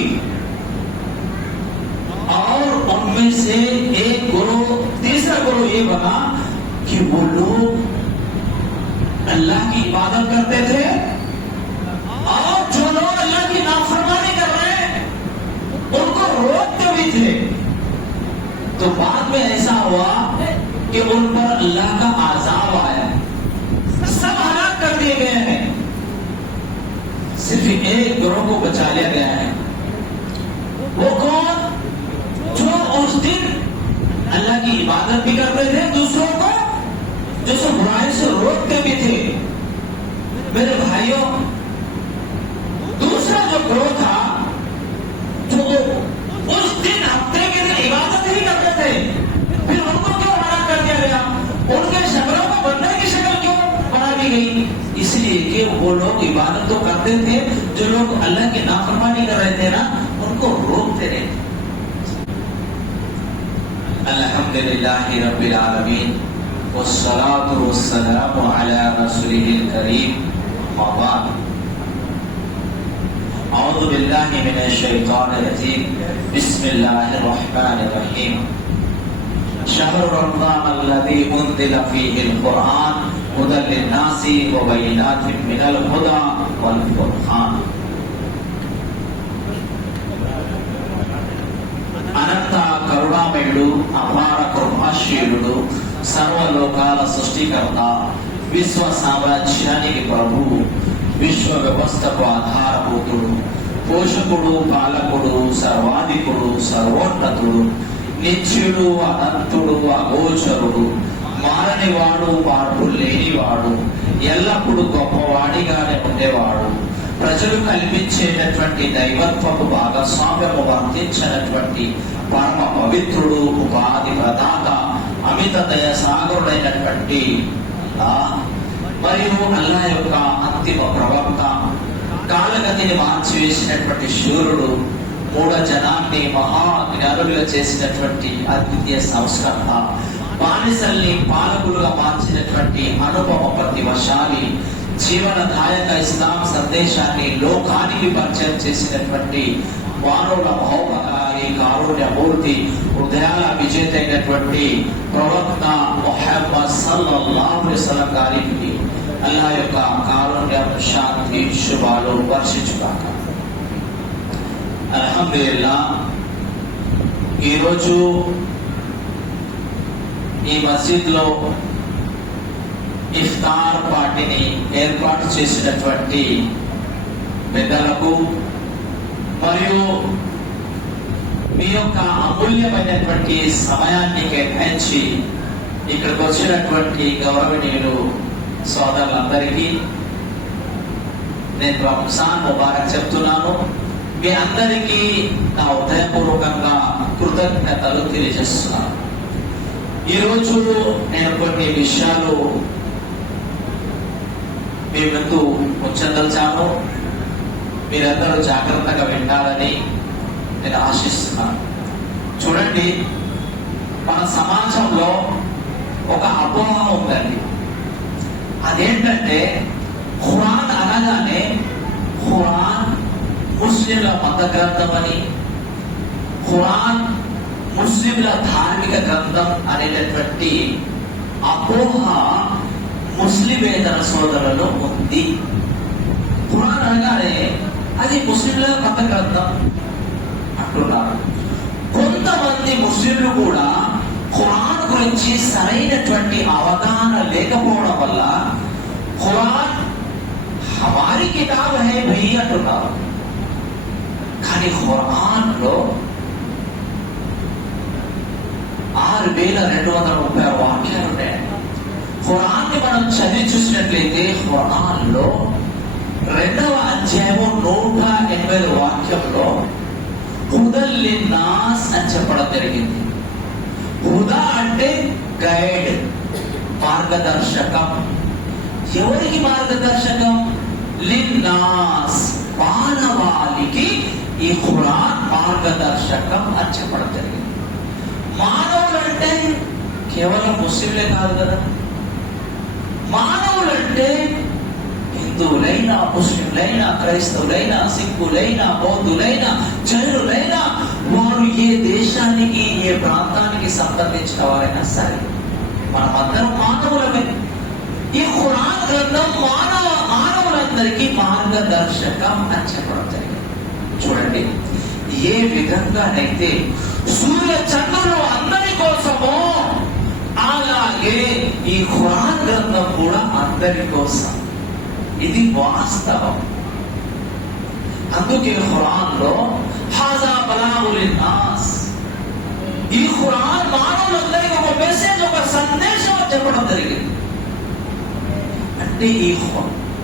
और उनमें से एक ग्रोह, तीसरा ग्रोह ये बना कि वो लोग अल्लाह की इबादत करते थे, और जो लोग अल्लाह की नाफरमानी कर रहे हैं उनको रोकते भी थे। तो बाद में ऐसा हुआ कि उन पर अल्लाह का आजाब आया, सब हलाक कर दिए गए हैं, सिर्फ एक ग्रोह को बचा लिया गया है। वो कौन? जो उस दिन अल्लाह की इबादत भी करते थे, दूसरों को जो बुराई से रोकते भी थे। मेरे भाइयों, दूसरा जो ग्रोह था, जो उस दिन हफ्ते के दिन इबादत ही करते थे, फिर उनको क्यों मना कर दिया गया? उनके शक्लों को बंदर की शक्ल क्यों बना दी गई? इसलिए कि वो लोग इबादत तो करते थे, जो लोग अल्लाह की नाफरमानी कर रहे थे ना, उनको रोकते रहे। अल्हम्दुलिल्लाहि रब्बिल आलमीन वस्सलातु वस्सलामु अला रसूलिल करीम, अम्मा बाद। औज़ु बिल्लाहि मिनश शैतानिर रजीम, बिस्मिल्लाहिर रहमानिर रहीम। शहरु रमज़ानल्लज़ी उन्ज़िला फ़ीहिल क़ुरआन हुदल लिन्नासि व बय्यिनातिन मिनल हुदा वल फ़ुरक़ान। అనంత కరుణామయుడు, అపార కృపాశీలుడు, సర్వలోకాల సృష్టికర్త, విశ్వ సామ్రాజ్యానికి ప్రభువు, విశ్వ వ్యవస్థకు ఆధారభూతుడు, పోషకుడు, పాలకుడు, సర్వాధికుడు, సర్వోన్నతుడు, నిత్యుడు, అనంతుడు, అగోచరుడు, మారనివాడు, మార్పు లేనివాడు, ఎల్లప్పుడూ గొప్పవాడిగానే ఉండేవాడు, ప్రజలు కల్పించేటటువంటి దైవత్వపు భాగస్వామ్యము వర్తించినటువంటి పరమ పవిత్రుడు, ఉపాధి ప్రదాత, అమిత దయ సాగరుడైనటువంటి మరియు అల్లా యొక్క అంతిమ ప్రవక్త, కాలగతిని మార్చివేసినటువంటి శూరుడు, మూఢ జనాన్ని మహాజ్ఞానులుగా చేసినటువంటి అద్వితీయ సంస్కర్త, బానిసల్ని పాలకులుగా మార్చినటువంటి అనుపమ ప్రతిభశాలి, జీవనదాయక ఇస్లాం సందేశాన్ని లోకానికి పరిచయం చేసినటువంటి వానుల మహోపకారి, కారుణ్యమూర్తి, హృదయాల విజేత అయినటువంటి ప్రవక్త ముహమ్మద్ సల్లల్లాహు అలైహి వసల్లం గారికి అల్లాహ్ యొక్క కారుణ్యం, శాంతి, శుభాలు వర్షించుగాక. అల్హమ్దులిల్లాహ్, ఈరోజు ఈ మస్జిద్ లో ఇఫ్తార్ పార్టీని ఏర్పాటు చేసినటువంటి పెద్దలకు మరియు మీ యొక్క అమూల్యమైనటువంటి సమయాన్ని కేటాయించి ఇక్కడికి వచ్చినటువంటి గౌరవనీయులు సోదరులందరికీ నేను రంజాన్ ముబారక్ చెప్తున్నాను. మీ అందరికీ నా హృదయపూర్వకంగా కృతజ్ఞతలు తెలియజేస్తున్నాను. ఈరోజు నేను కొన్ని విషయాలు మీ ముందు ఉంచదలిచాను. మీరందరూ జాగ్రత్తగా వింటారని నేను ఆశిస్తున్నాను. చూడండి, మన సమాజంలో ఒక అపోహ ఉందండి. అదేంటంటే ఖురాన్ అనగానే ఖురాన్ ముస్లింల మత గ్రంథం అని, ఖురాన్ ముస్లింల ధార్మిక గ్రంథం అనేటటువంటి అపోహ ముస్లిమేతర సోదరులలో ఉంది. ఖురాన్ అనగానే అది ముస్లింల మత గ్రంథం అంటున్నారు. కొంతమంది ముస్లింలు కూడా ఖురాన్ గురించి సరైనటువంటి అవగాహన లేకపోవడం వల్ల ఖురాన్ హమారీ కితాబ్ హై భయ్ అంటున్నారు. కానీ ఖురాన్ లో 6236 వాక్యాలు ఉన్నాయి. ఖురాన్ ని మనం చదివి చూసినట్లయితే ఖురాన్ లో 2వ అధ్యాయము 180 వాక్యంలో హుదల్ లిన్నాస్ అని చెప్పడం జరిగింది. హుదా అంటే గైడ్, మార్గదర్శకం. ఎవరికి మార్గదర్శకం? లిన్నాస్, మానవాళికి ఈ ఖురాన్ మార్గదర్శకం అని చెప్పడం జరిగింది. మానవులంటే కేవలం ముస్లింలే కాదు కదా. మానవులంటే హిందువులైనా, ముస్లింలైనా, క్రైస్తవులైనా, సిక్కులైనా, బౌద్ధులైనా, జైనులైనా, వారు ఏ దేశానికి, ఏ ప్రాంతానికి సంబంధించిన వారైనా సరే మనమందరం మానవులమే. ఈ ఖురాన్ గ్రంథం మానవులందరికీ మార్గదర్శకం అని చెప్పడం జరిగింది. చూడండి, ఏ విధంగానైతే సూర్య చంద్రులు అందరి కోసమో అలాగే ఈ ఖురాన్ గ్రంథం కూడా అందరి కోసం. ఇది వాస్తవం. అందుకే ఖురాన్ లో హాజా బలాగుల్ నాస్, ఈ ఖురాన్ మానవులందరికీ ఒక మెసేజ్, ఒక సందేశం చెప్పడం జరిగింది. అంటే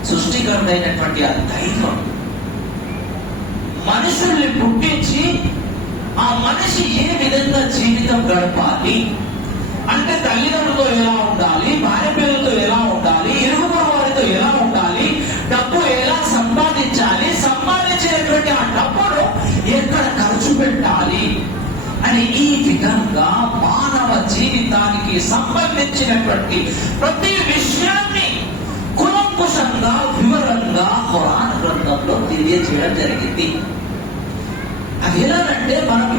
సృష్టికర్త అయినటువంటి ఆ దైవం మనుషుల్ని పుట్టించి ఆ మనిషి ఏ విధంగా జీవితం గడపాలి అంటే తల్లిదండ్రులతో ఎలా ఉండాలి, భార్య పిల్లలతో ఎలా ఉండాలి, ఇరుగు వారితో ఎలా ఉండాలి, డబ్బు ఎలా సంపాదించాలి, సంపాదించినటువంటి ఆ డబ్బును ఎక్కడ ఖర్చు పెట్టాలి అని ఈ విధంగా మానవ జీవితానికి సంబంధించినటువంటి ప్రతి విషయాన్ని కులంకుశంగా వివరంగా ఖురాన్ గ్రంథంలో తెలియజేయడం జరిగింది. అది ఎలాగంటే మనం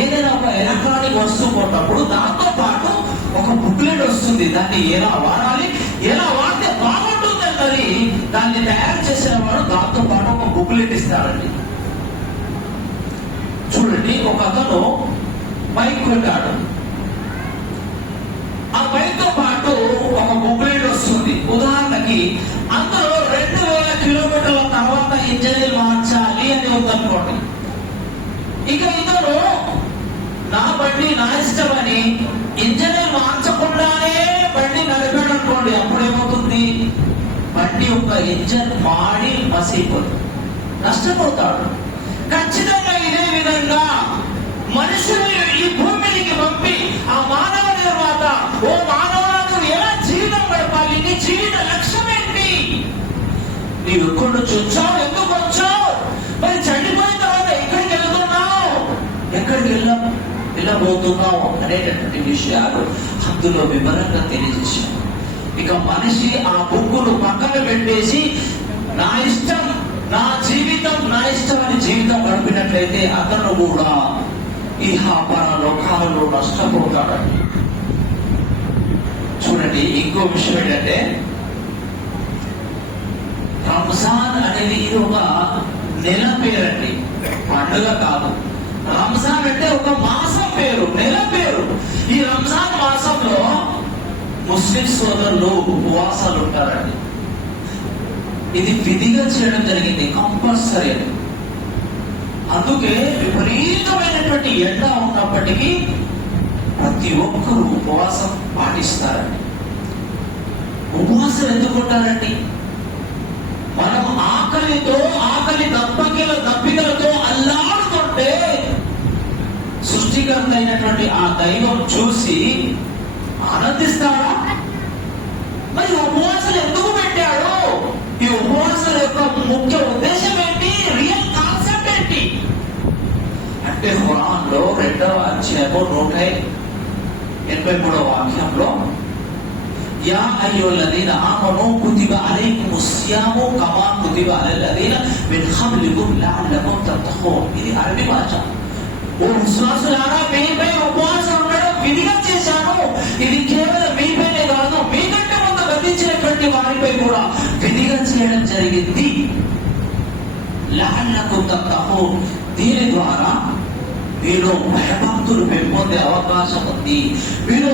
ఏదైనా ఒక ఎలక్ట్రానిక్ వస్తువు కొన్నప్పుడు దాంతో పాటు ఒక బుక్లెట్ వస్తుంది. దాన్ని ఎలా వాడాలి, ఎలా వాడితే బాగుంటుంది అన్నది దాన్ని తయారు చేసిన వాడు దాంతో పాటు ఒక బుక్లెట్ ఇస్తాడండి. చూడండి, ఒక అతను బైక్ కొన్నాడు. ఆ బైక్ తో పాటు ఒక బుక్లెట్ వస్తుంది. ఉదాహరణకి అందులో 2000 కిలోమీటర్ల తర్వాత ఇంజనీర్ మార్చాలి అని ఉందనుకోండి. ఇక ఇతను నా బండి నా ఇష్టం అని ఇంజనీర్ మార్చకుండానే బండి నడిపాడు అనుకోండి. అప్పుడు ఏమవుతుంది? బండి యొక్క ఇంజన్ మాడి మసిపోతుంది, నష్టపోతాడు. ఖచ్చితంగా ఇదే విధంగా మనుషుల్ని ఈ భూమికి పంపి ఆ మానవ నిర్మాత, ఓ మానవులకు ఎలా జీవితం గడపాలి, నీ జీవిత లక్ష్యం ఏంటి, నీవు ఎక్కడి నుంచి వచ్చావు, ఎందుకు వచ్చావు, మరి చనిపోయిన తర్వాత ఎక్కడికి వెళ్తున్నావు, ఎక్కడికి వెళ్ళబోతున్నావు అనేటటువంటి విషయాలు అందులో వివరంగా తెలియజేశారు. ఇక మనిషి ఆ బుక్కును పక్కన పెట్టేసి నా ఇష్టం, నా జీవితం, నా ఇష్టం అని జీవితం గడిపినట్లయితే అతను కూడా ఈ పరలోకాలలో నష్టపోతాడండి. చూడండి, ఇంకో విషయం ఏంటంటే రంజాన్ అనేది ఇది ఒక నెల పేరండి, పండుగ కాదు. రంజాన్ అంటే ఒక మాసం పేరు, నెల పేరు. ఈ రంజాన్ మాసంలో ముస్లిం సోదరులు ఉపవాసాలు ఉంటారండి. ఇది విధిగా చేయడం జరిగింది, కంపల్సరీ. అందుకే విపరీతమైనటువంటి ఎండ ఉన్నప్పటికీ ప్రతి ఒక్కరూ ఉపవాసం పాటిస్తారండి. ఉపవాసం ఎందుకుంటారండి? మనం ఆకలి దప్పికలతో అల్లాడుతుంటే సృష్టికర్త అయినటువంటి ఆ దైవం చూసి ఆనందిస్తాడా? మరి ఉపవాసాలు ఎందుకు పెట్టాడు? ఈ ఉపవాసాల యొక్క ముఖ్య ఉద్దేశం ఏంటి? రియల్ కాన్సెప్ట్ ఏంటి అంటే ఖురాన్ లో 2వ అధ్యాయము 183వ వాక్యంలో యా అయ్యుల్లదీన ఆమనూ కుతిబ అలైకుముస్ సియాము కమా కుతిబ అలల్లదీన మిన్ ఖబ్లికుం లఅల్లకుం తత్తఖూన్. ఇది అరబీ భాష. ఓ విశ్వాసులారా, మీపై ఉపవాసం ఉండడం విధిగా చేశాను. ఇది కేవలం మీపైనే కాదు, మీకంటే ముందు గతించినటువంటి వారిపై కూడా విధిగా చేయడం జరిగింది. లఅల్లకుం తత్తఖూన్. దీని ద్వారా మీలో భయభక్తులు పెంపొందే అవకాశం ఉంది. మీలో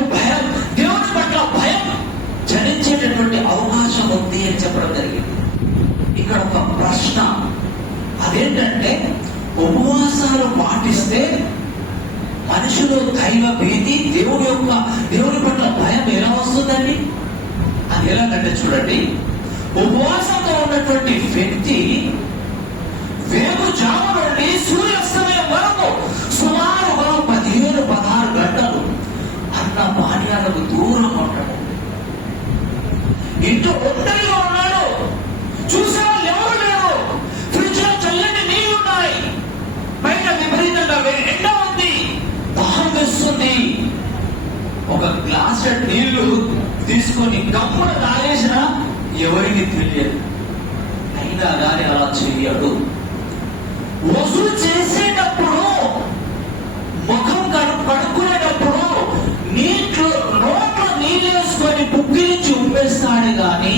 దేవుని పట్ల భయం జనించేటటువంటి అవకాశం ఉంది అని చెప్పడం జరిగింది. ఇక్కడ ఒక ప్రశ్న, అదేంటంటే ఉపవాసాలు పాటిస్తే మనుషులు దైవ భీతి, దేవుని పట్ల భయం ఎలా వస్తుందండి? అది ఎలాగంటే చూడండి, ఉపవాసంతో ఉన్నటువంటి వ్యక్తి వేకుజాము నుండి సూర్యాస్తమయం వరకు సుమారుగా 15-16 గంటలు అన్న పానీయాలకు దూరం ఉండడం. ఇంట్లో ఒంటరిగా ఉన్నాడు, చూసే వాళ్ళు ఎవరు లేరు, ఫ్రిడ్జ్ లో చల్లటి నీళ్లు ఉన్నాయి, బయట విపరీతంగా ఎండ ఉంది, దాహం వేస్తుంది. ఒక గ్లాస్ నీళ్లు తీసుకొని గమ్మున తాగేసినా ఎవరికి తెలియదు. అయినా కానీ అలా చెయ్యడు. వసూలు చేసేటప్పుడు, ముఖం కడుక్కునేటప్పుడు నోట్లో నీళ్ళు వేసుకొని బుక్కి నుంచి ఉమ్మేస్తాడు గాని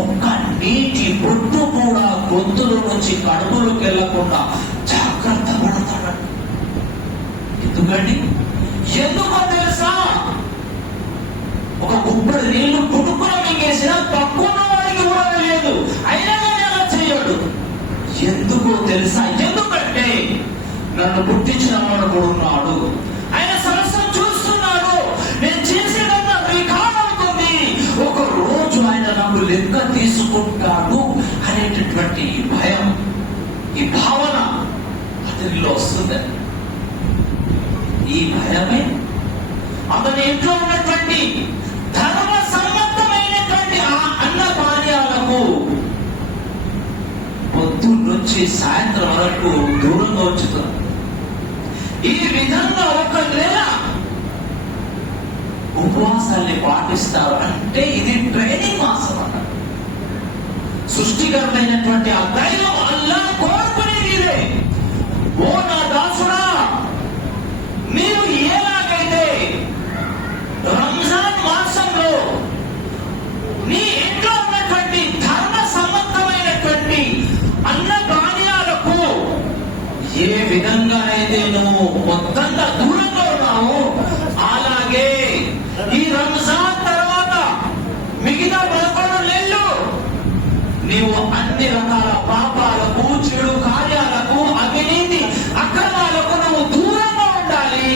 ఒక్క నీటి బొట్టు కూడా గొంతులో నుంచి కడుపులోకి వెళ్లకుండా జాగ్రత్త పడతాడు. ఎందుకండి? ఎందుకో తెలుసా? ఒక గుప్పడి నీళ్లు పుట్టుకున్న మింగేసినా తక్కువ వాడికి కూడా తెలియదు, అయినా కానీ అలా చేయడు. ఎందుకో తెలుసా? ఎందుకంటే నన్ను పుట్టించిన వాడు కూడా ఉన్నాడు, ఆయన సరస్సును చూస్తున్నాడు, నేను చేసేదంతా రికార్డ్ అవుతుంది. ఒక రోజు ఆయన నాకు నాకు లెక్క తీసుకుంటాడు అనేటటువంటి ఈ భయం, ఈ భావన అతనిలో వస్తుందని. ఈ భయమే అతని ఇంట్లో ఉన్నటువంటి ధర్మ సంబంధమైనటువంటి ఆ అన్న పానీయాలకు పొద్దున్న నుంచి సాయంత్రం వరకు దూరంగా ఉంచుతారు. ఈ విధంగా ఒక నెల ఉపవాసాన్ని పాటిస్తారు. అంటే ఇది ట్రైనింగ్ మాసం అన్నారు. సృష్టికరమైనటువంటి ఆ దైవం అల్లా కోరుకునేది ఇదే. ఓ నా దాసుడా, మీరు ఎలాగైతే రంజాన్ మాసంలో నీ ఇంట్లో ఉన్నటువంటి ధర్మ సంబంధమైనటువంటి అన్న పానీయాలకు ఏ విధంగా అయితే నువ్వు మొత్తంగా దూరంగా ఉన్నావు, అలాగే ఈ రంజాన్ తర్వాత మిగతా 11 నెలలు నీవు అన్ని రకాల పాపాలకు, చెడు కార్యాలకు, అవినీతి అక్రమాలకు నువ్వు దూరంగా ఉండాలి.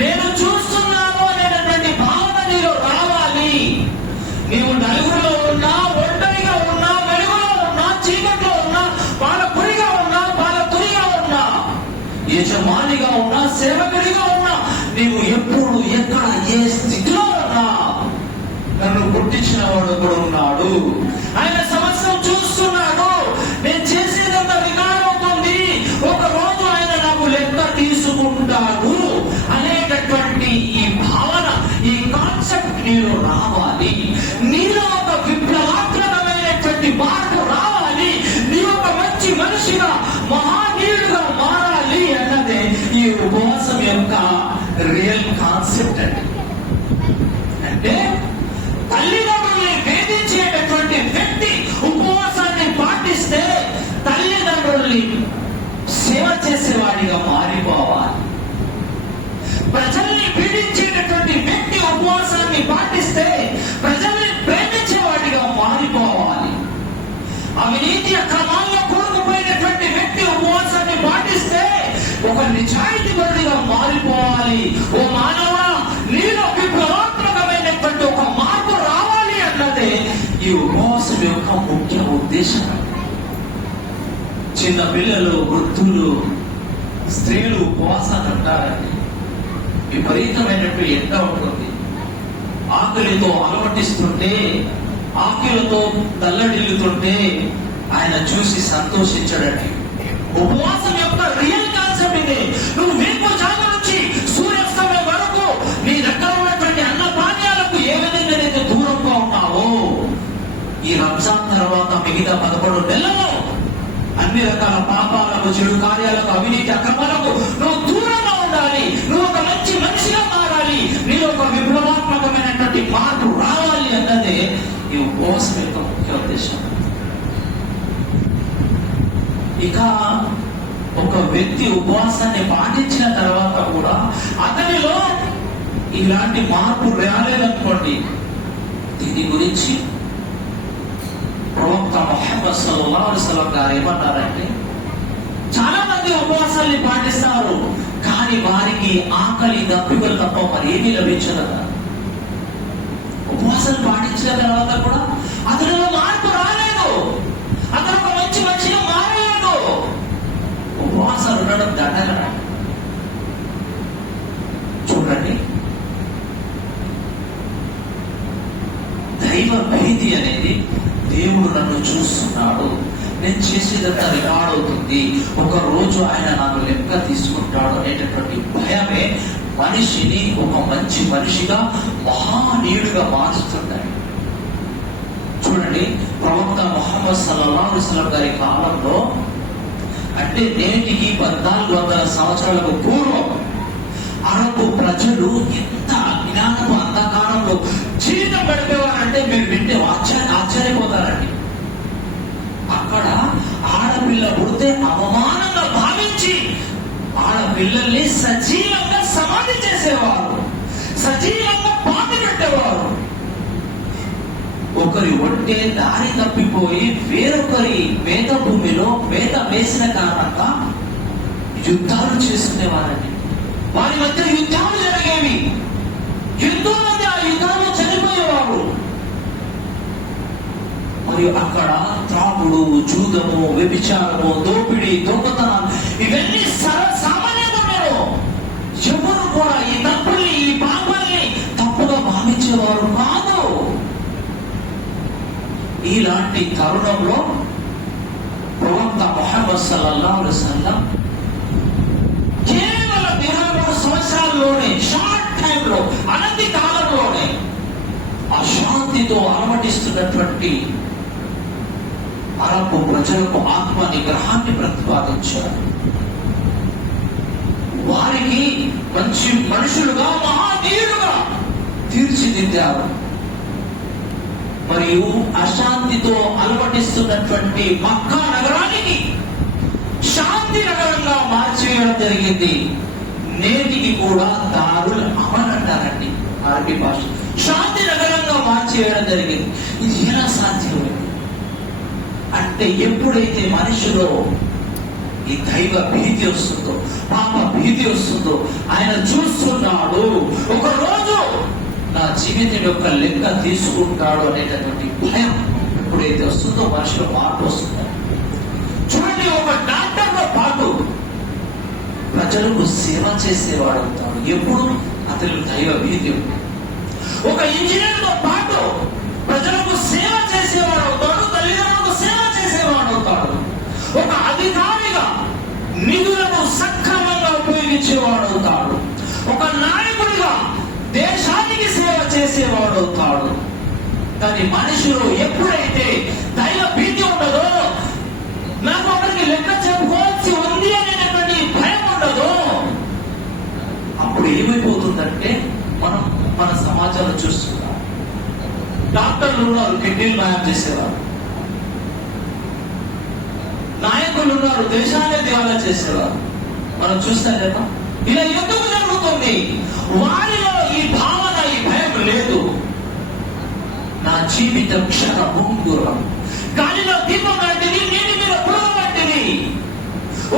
నేను చూస్తున్నాను అనేటటువంటి భావన నీలో రావాలి. నీవు నలుగురిలో ఉన్నా, ఒంటరిగా ఉన్నా, వెలుగులో ఉన్నా, చీకట్లో ఉన్నా, పాలపురిగా ఉన్నా, పాలతురిగా ఉన్నా, యజమానిగా ఉన్నా, సేవకుడిగా ఉన్నా, నీవు ఎప్పుడు ఎక్కడ ఏ స్థితిలో ఉన్నా నన్ను పుట్టించిన వాడు కూడా ఉన్నాడు. ఆయన సమస్యను చూస్తున్నాడు. నేను చేసేదంతా రికార్డ్ అవుతుంది. ఒక రోజు ఆయన నాకు లెక్క తీసుకుంటాడు అనేటటువంటి ఈ భావన, ఈ కాన్సెప్ట్ నీలో రావాలి. నీలో ఒక విప్లవాత్మకమైనటువంటి మార్పు రావాలి. నీ ఒక మంచి మనిషిగా, మహానీయుడుగా మారాలి అన్నదే ఈ ఉపవాసం యొక్క రియల్ కాన్సెప్ట్ అండి. అంటే తల్లిదండ్రుల్ని వేధించేటటువంటి వ్యక్తి ఉపవాసాన్ని పాటిస్తే తల్లిదండ్రుల్ని సేవ చేసేవాడిగా మారిపోవాలి. ప్రజల్ని పీడించేటటువంటి వ్యక్తి ఉపవాసాన్ని పాటిస్తే ప్రజల్ని ప్రేమించేవాడిగా మారిపోవాలి. అవినీతి అక్రమాల్లో కూరుకుపోయినటువంటి వ్యక్తి ఉపవాసాన్ని పాటిస్తే ఒక నిజాయితీపరుడిగా మారిపోవాలి. ఓ మానవా, నీలో విప్లవాత్మకమైనటువంటి ఒక మార్పు రావాలి అన్నదే ఈ ఉపవాసం యొక్క ముఖ్య ఉద్దేశం. చిన్న పిల్లలు, వృద్ధులు, స్త్రీలు ఉపవాసాన్ని అంటారండి. విపరీతమైనటువంటి ఎండ ఉంటుంది. ఆకలితో అలవటిస్తుంటే, ఆకలితో తల్లడిల్లుతుంటే ఆయన చూసి సంతోషించడండి. ఉపవాసం యొక్క రియల్ కాన్సెప్ట్ ఇది. నువ్వు వేపు జాగా నుంచి సూర్యాస్తమయం వరకు నీ దగ్గర ఉన్నటువంటి అన్న పానీయాలకు ఏ విధంగా అయితే దూరంగా ఉన్నావో, ఈ రంజాన్ తర్వాత మిగతా 11 నెలల్లో అన్ని రకాల పాపాలకు, చెడు కార్యాలకు, అవినీతి అక్రమాలకు నువ్వు దూరంగా ఉండాలి. నువ్వు ఒక మంచి మనిషిగా మారాలి. నీలో ఒక విప్లవాత్మకమైనటువంటి మార్పు రావాలి అన్నదే ఈ ఉపవాసం యొక్క ముఖ్య ఉద్దేశం. ఇక ఒక వ్యక్తి ఉపవాసాన్ని పాటించిన తర్వాత కూడా అతనిలో ఇలాంటి మార్పు రాలేదనుకోండి, దీని గురించి ప్రవక్త ముహమ్మద్ సల్లల్లాహు అలైహి వసల్లం గారు ఏమన్నారంటే, చాలా మంది ఉపవాసాన్ని పాటిస్తారు కానీ వారికి ఆకలి, దప్పికలు తప్ప మరి ఏమీ లభించదట. ఉపవాసాలు పాటించిన తర్వాత కూడా అతనిలో మార్పు రాలేదు. అతను ఒక మంచి మనిషిగా మారలేదు. ఉపవాసాలు ఉండడం దండగ. చూడండి, దైవ భీతి అనేది దేవుడు నన్ను చూస్తున్నాడు, నేను చేసేదంతా రికార్డ్ అవుతుంది, ఒక రోజు ఆయన నాకు లెక్క తీసుకుంటాడు అనేటటువంటి భయమే మనిషిని ఒక మంచి మనిషిగా, మహానీయుడిగా మారుస్తుంటాడు. చూడండి, ప్రవక్త ముహమ్మద్ సల్లల్లాహు అలైహి వసల్లం గారి కాలంలో, అంటే నేటికి 1400 సంవత్సరాలకు పూర్వం అరబు ప్రజలు ఎంత అజ్ఞానపు అంధకారంలో జీవితం గడిపేవారంటే మీరు వింటే ఆశ్చర్యపోతారండి. అక్కడ ఆడపిల్ల పుడితే అవమానంగా భావించి ఆడపిల్లల్ని సజీవంగా సమాధి చేసేవారు, సజీవంగా పాతి పెట్టేవారు. ఒకరి ఒంటే దారి తప్పిపోయి వేరొకరి మేత భూమిలో మేత వేసిన కారణంగా యుద్ధాలు చేసుకునేవారండి. వారి మధ్య యుద్ధాలు జరిగేవి. ఎంతో మంది ఆ యుద్ధాలు చనిపోయేవారు. మరియు అక్కడ త్రాగుడు, జూదము, వ్యభిచారము, దోపిడీ, దొంగతనాలు ఇవన్నీ సామాన్యంగా ఉన్నారు. ఎవరు కూడా ఈ తప్పుల్ని, ఈ పాపాల్ని తప్పుగా భావించేవారు కాదు. ఇలాంటి తరుణంలో ప్రవక్త ముహమ్మద్ సల్లల్లాహు అలైహి వసల్లం కేవలం 23 సంవత్సరాల్లోనే, షార్ట్ టైంలో, అనతి కాలంలోనే అశాంతితో అలమటిస్తున్నటువంటి అరబ్ ప్రజలకు ఆత్మ నిగ్రహాన్ని ప్రతిపాదించారు. వారికి మంచి మనుషులుగా, మహానీయులుగా తీర్చిదిద్దారు. మరియు అశాంతితో అలమటిస్తున్నటువంటి మక్కా నగరానికి శాంతి నగరంగా మార్చేయడం జరిగింది. నేటికి కూడా దారుల్ అమన్ అంటారండి అరబీ భాష. శాంతి నగరంగా మార్చేయడం జరిగింది. ఇది ఎలా సాధ్యమైంది అంటే, ఎప్పుడైతే మనిషిలో ఈ దైవ భీతి వస్తుందో, పాప భీతి వస్తుందో, ఆయన చూస్తున్నాడు, ఒక రోజు నా జీవితం యొక్క లెక్క తీసుకుంటాడు అనేటటువంటి భయం ఎప్పుడైతే వస్తుందో మనిషిలో మార్పు వస్తుంది. చూడండి, ఒక డాక్టర్తో పాటు ప్రజలకు సేవ చేసేవాడు అవుతాడు ఎప్పుడు అతను దైవ భీతి ఉంది. ఒక ఇంజనీర్తో పాటు ప్రజలకు సేవ చేసేవాడు అవుతాడు, తల్లిదండ్రులకు సేవ చేసేవాడు అవుతాడు. ఒక అధికారిగా నిధులను సక్రమంగా ఉపయోగించేవాడు అవుతాడు. ఒక నాయకుడిగా దేశానికి సేవ చేసేవాడు అవుతాడు. కానీ మనుషులు ఎప్పుడైతే దైవ భీతి ఉండదో, నాకు ఒకరికి లెక్క చెప్పుకోవాల్సి ఉంది అనేటువంటి భయం ఉండదో, అప్పుడు ఏమైపోతుందంటే, మనం మన సమాజంలో చూస్తున్నాం. డాక్టర్లు ఉన్నారు, కిడ్నీలు మాయం చేసేవారు. నాయకులు ఉన్నారు, దేశాన్ని దివాలా చేసేవారు. మనం చూస్తారేమో. ఇలా ఎందుకు జరుగుతుంది? వారిలో ఈ భావన, ఈ భయం లేదు. నా జీవితం క్షణ ముందురం, గాలిలో దీపం లాంటిది, నీటి మీద పురుగు లాంటిది.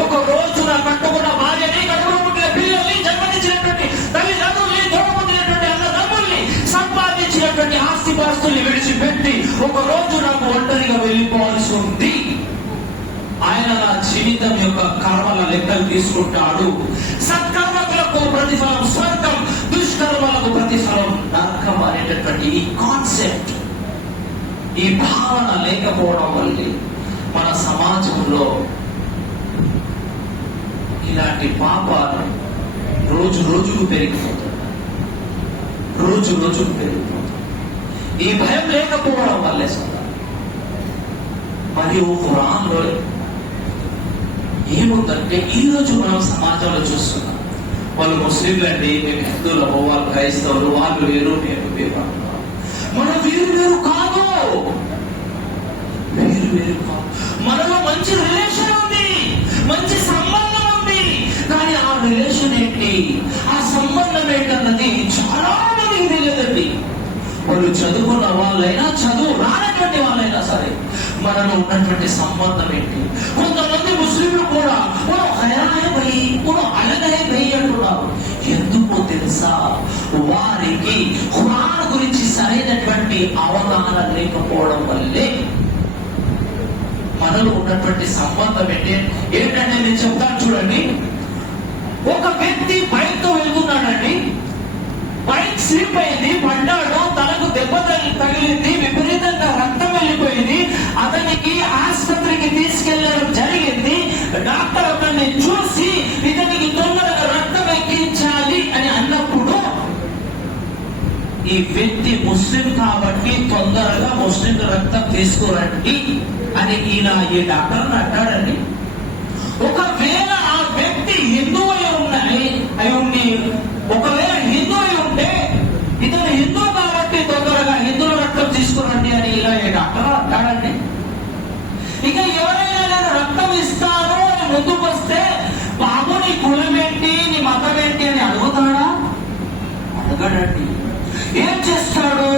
ఒక రోజున కట్టుకున్న భార్యని, కట్టుకున్న పుట్టిన పిల్లల్ని, జన్మనిచ్చినటువంటి తల్లిదండ్రుల్ని, తోడపుట్టినటువంటి అన్నదమ్ముల్ని, సంపాదించినటువంటి ఆస్తిపాస్తుల్ని విడిచిపెట్టి ఒక రోజు నాకు ఒంటరిగా వెళ్ళిపోవాల్సి ఉంది. ఆయన నా జీవితం యొక్క కర్మల లెక్కలు తీసుకుంటాడు. సత్కర్మలకు ప్రతిఫలం స్వర్గం, దుష్కర్మలకు ప్రతిఫలం నరకం అనేటటువంటి ఈ కాన్సెప్ట్, ఈ భావన లేకపోవడం వల్లే మన సమాజంలో ఇలాంటి పాపాలు రోజు రోజుకు పెరిగిపోతుంది. రోజు రోజుకు పెరిగిపోతుంది. ఈ భయం లేకపోవడం వల్లే సోదరు. మరియు ఖురాన్లో ఏముందంటే, ఈ రోజు మనం సమాజంలో చూస్తున్నాం. వాళ్ళు ముస్లింలు అండి, మేము హిందువులము, వాళ్ళు క్రైస్తవులు, వాళ్ళు వేరు, మేము వేరు. మనం వేరు వేరు కాదు, వేరు వేరు కాదు. మనలో మంచి రిలేషన్ ఉంది, మంచి సంబంధం ఉంది. కానీ ఆ రిలేషన్ ఏంటి, ఆ సంబంధం ఏంటన్నది చాలా మందికి తెలియదండి. వాళ్ళు చదువుకున్న వాళ్ళైనా, చదువు రానటువంటి వాళ్ళైనా సరే, మనలో ఉన్నటువంటి సంబంధం ఏంటి. కొంతమంది ముస్లింలు కూడా అంటున్నారు. ఎందుకో తెలుసా? వారికి ఖురాన్ గురించి సరైనటువంటి అవగాహన లేకపోవడం వల్లే మనలో ఉన్నటువంటి సంబంధం ఏంటంటే నేను చెప్తాను చూడండి. ఒక వ్యక్తి బైక్ తో వెళ్తున్నాడండి, బైక్ స్లిప్ అయింది, పడ్డాడు, తనకు దెబ్బ తగిలింది, విపరీతంగా రక్తం వెళ్ళిపోయింది. అతనికి ఆసుపత్రికి తీసుకెళ్లడం జరిగింది. డాక్టర్ అతన్ని చూసి ఇతనికి తొందరగా రక్తం ఎక్కించాలి అని అన్నప్పుడు, ఈ వ్యక్తి ముస్లిం కాబట్టి తొందరగా ముస్లిం రక్తం తీసుకురండి అని ఈయన ఈ డాక్టర్ అంటాడండి. ఒకవేళ ఆ వ్యక్తి హిందూ ఒకవేళ హిందూ అయి ఉంటే, ఇతను హిందూ కాబట్టి తొందరగా హిందువుల రక్తం తీసుకురండి అని ఇలా ఈ డాక్టర్ అంటాడండి. ఇక ఎవరైనా నేను రక్తం ఇస్తాను అని ముందుకు వస్తే, బాబు నీ కులం ఏంటి, నీ మతం ఏంటి అని అడుగుతాడా? అడగడండి. ఏం చేస్తాడు?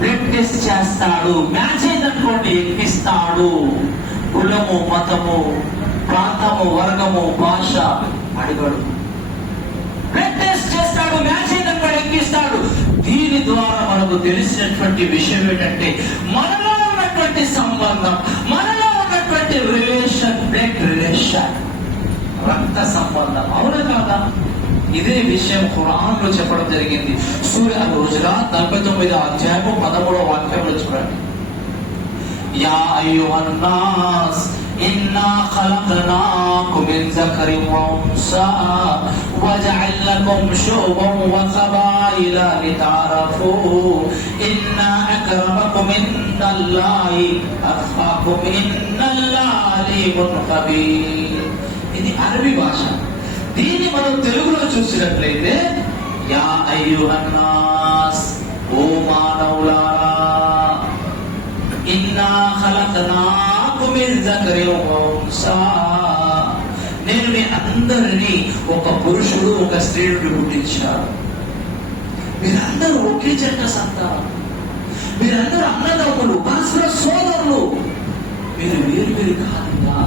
బ్లడ్ టెస్ట్ చేస్తాడు. మ్యాచ్ అయిందనుకోండి ఎక్కిస్తాడు. కులము, మతము, ప్రాంతము, వర్గము, భాష అడగడు. బ్లడ్ టెస్ట్ చేస్తాడు, మ్యాచ్ అయిందనుకోండి ఎక్కిస్తాడు. దీని ద్వారా మనకు తెలిసినటువంటి విషయం ఏంటంటే, మనలో ఉన్నటువంటి ఉన్నటువంటి సంబంధం, మనలో ఉన్నటువంటి రిలేషన్, బ్లడ్ రిలేషన్, రక్త సంబంధం. అవునా కాదా? ఇదే విషయం ఖురాన్ లో చెప్పడం జరిగింది. సూర హుజరాత్ 49వ అధ్యాయము 13వ వాక్యంలో చూడండి. యా అయ్యుహన్ నాస్ ఇన్నా ఖలక్నాకుమ్ మిన్ జకరిన్ వ ఉన్సా వజఅల్నాకుం షుబన్ వ ఖబాయిల లితఅరఫూ ఇన్నా అక్రమకుమ్ ఇన్నల్లాహి అత్ఖాకుం ఇన్నల్లాహ అలీమున్ ఖబీర్. ఇది అరబీ భాష. దీన్ని మనం తెలుగులో చూసినట్లయితే యా అయ్యుహన్నాస్, ఓ మానవులారా, ఇన్నా ఖలక్నాకుం మిన్ జకరిన్ వ ఉన్సా, నేను మీ అందరినీ ఒక పురుషుడు ఒక స్త్రీ నుండి పుట్టించాను. మీరందరూ ఒకే జంట సంతానం, మీరందరూ అన్నదమ్ములు, పరస్పర సోదరులు, మీరు వేరు వేరు కాదుగా.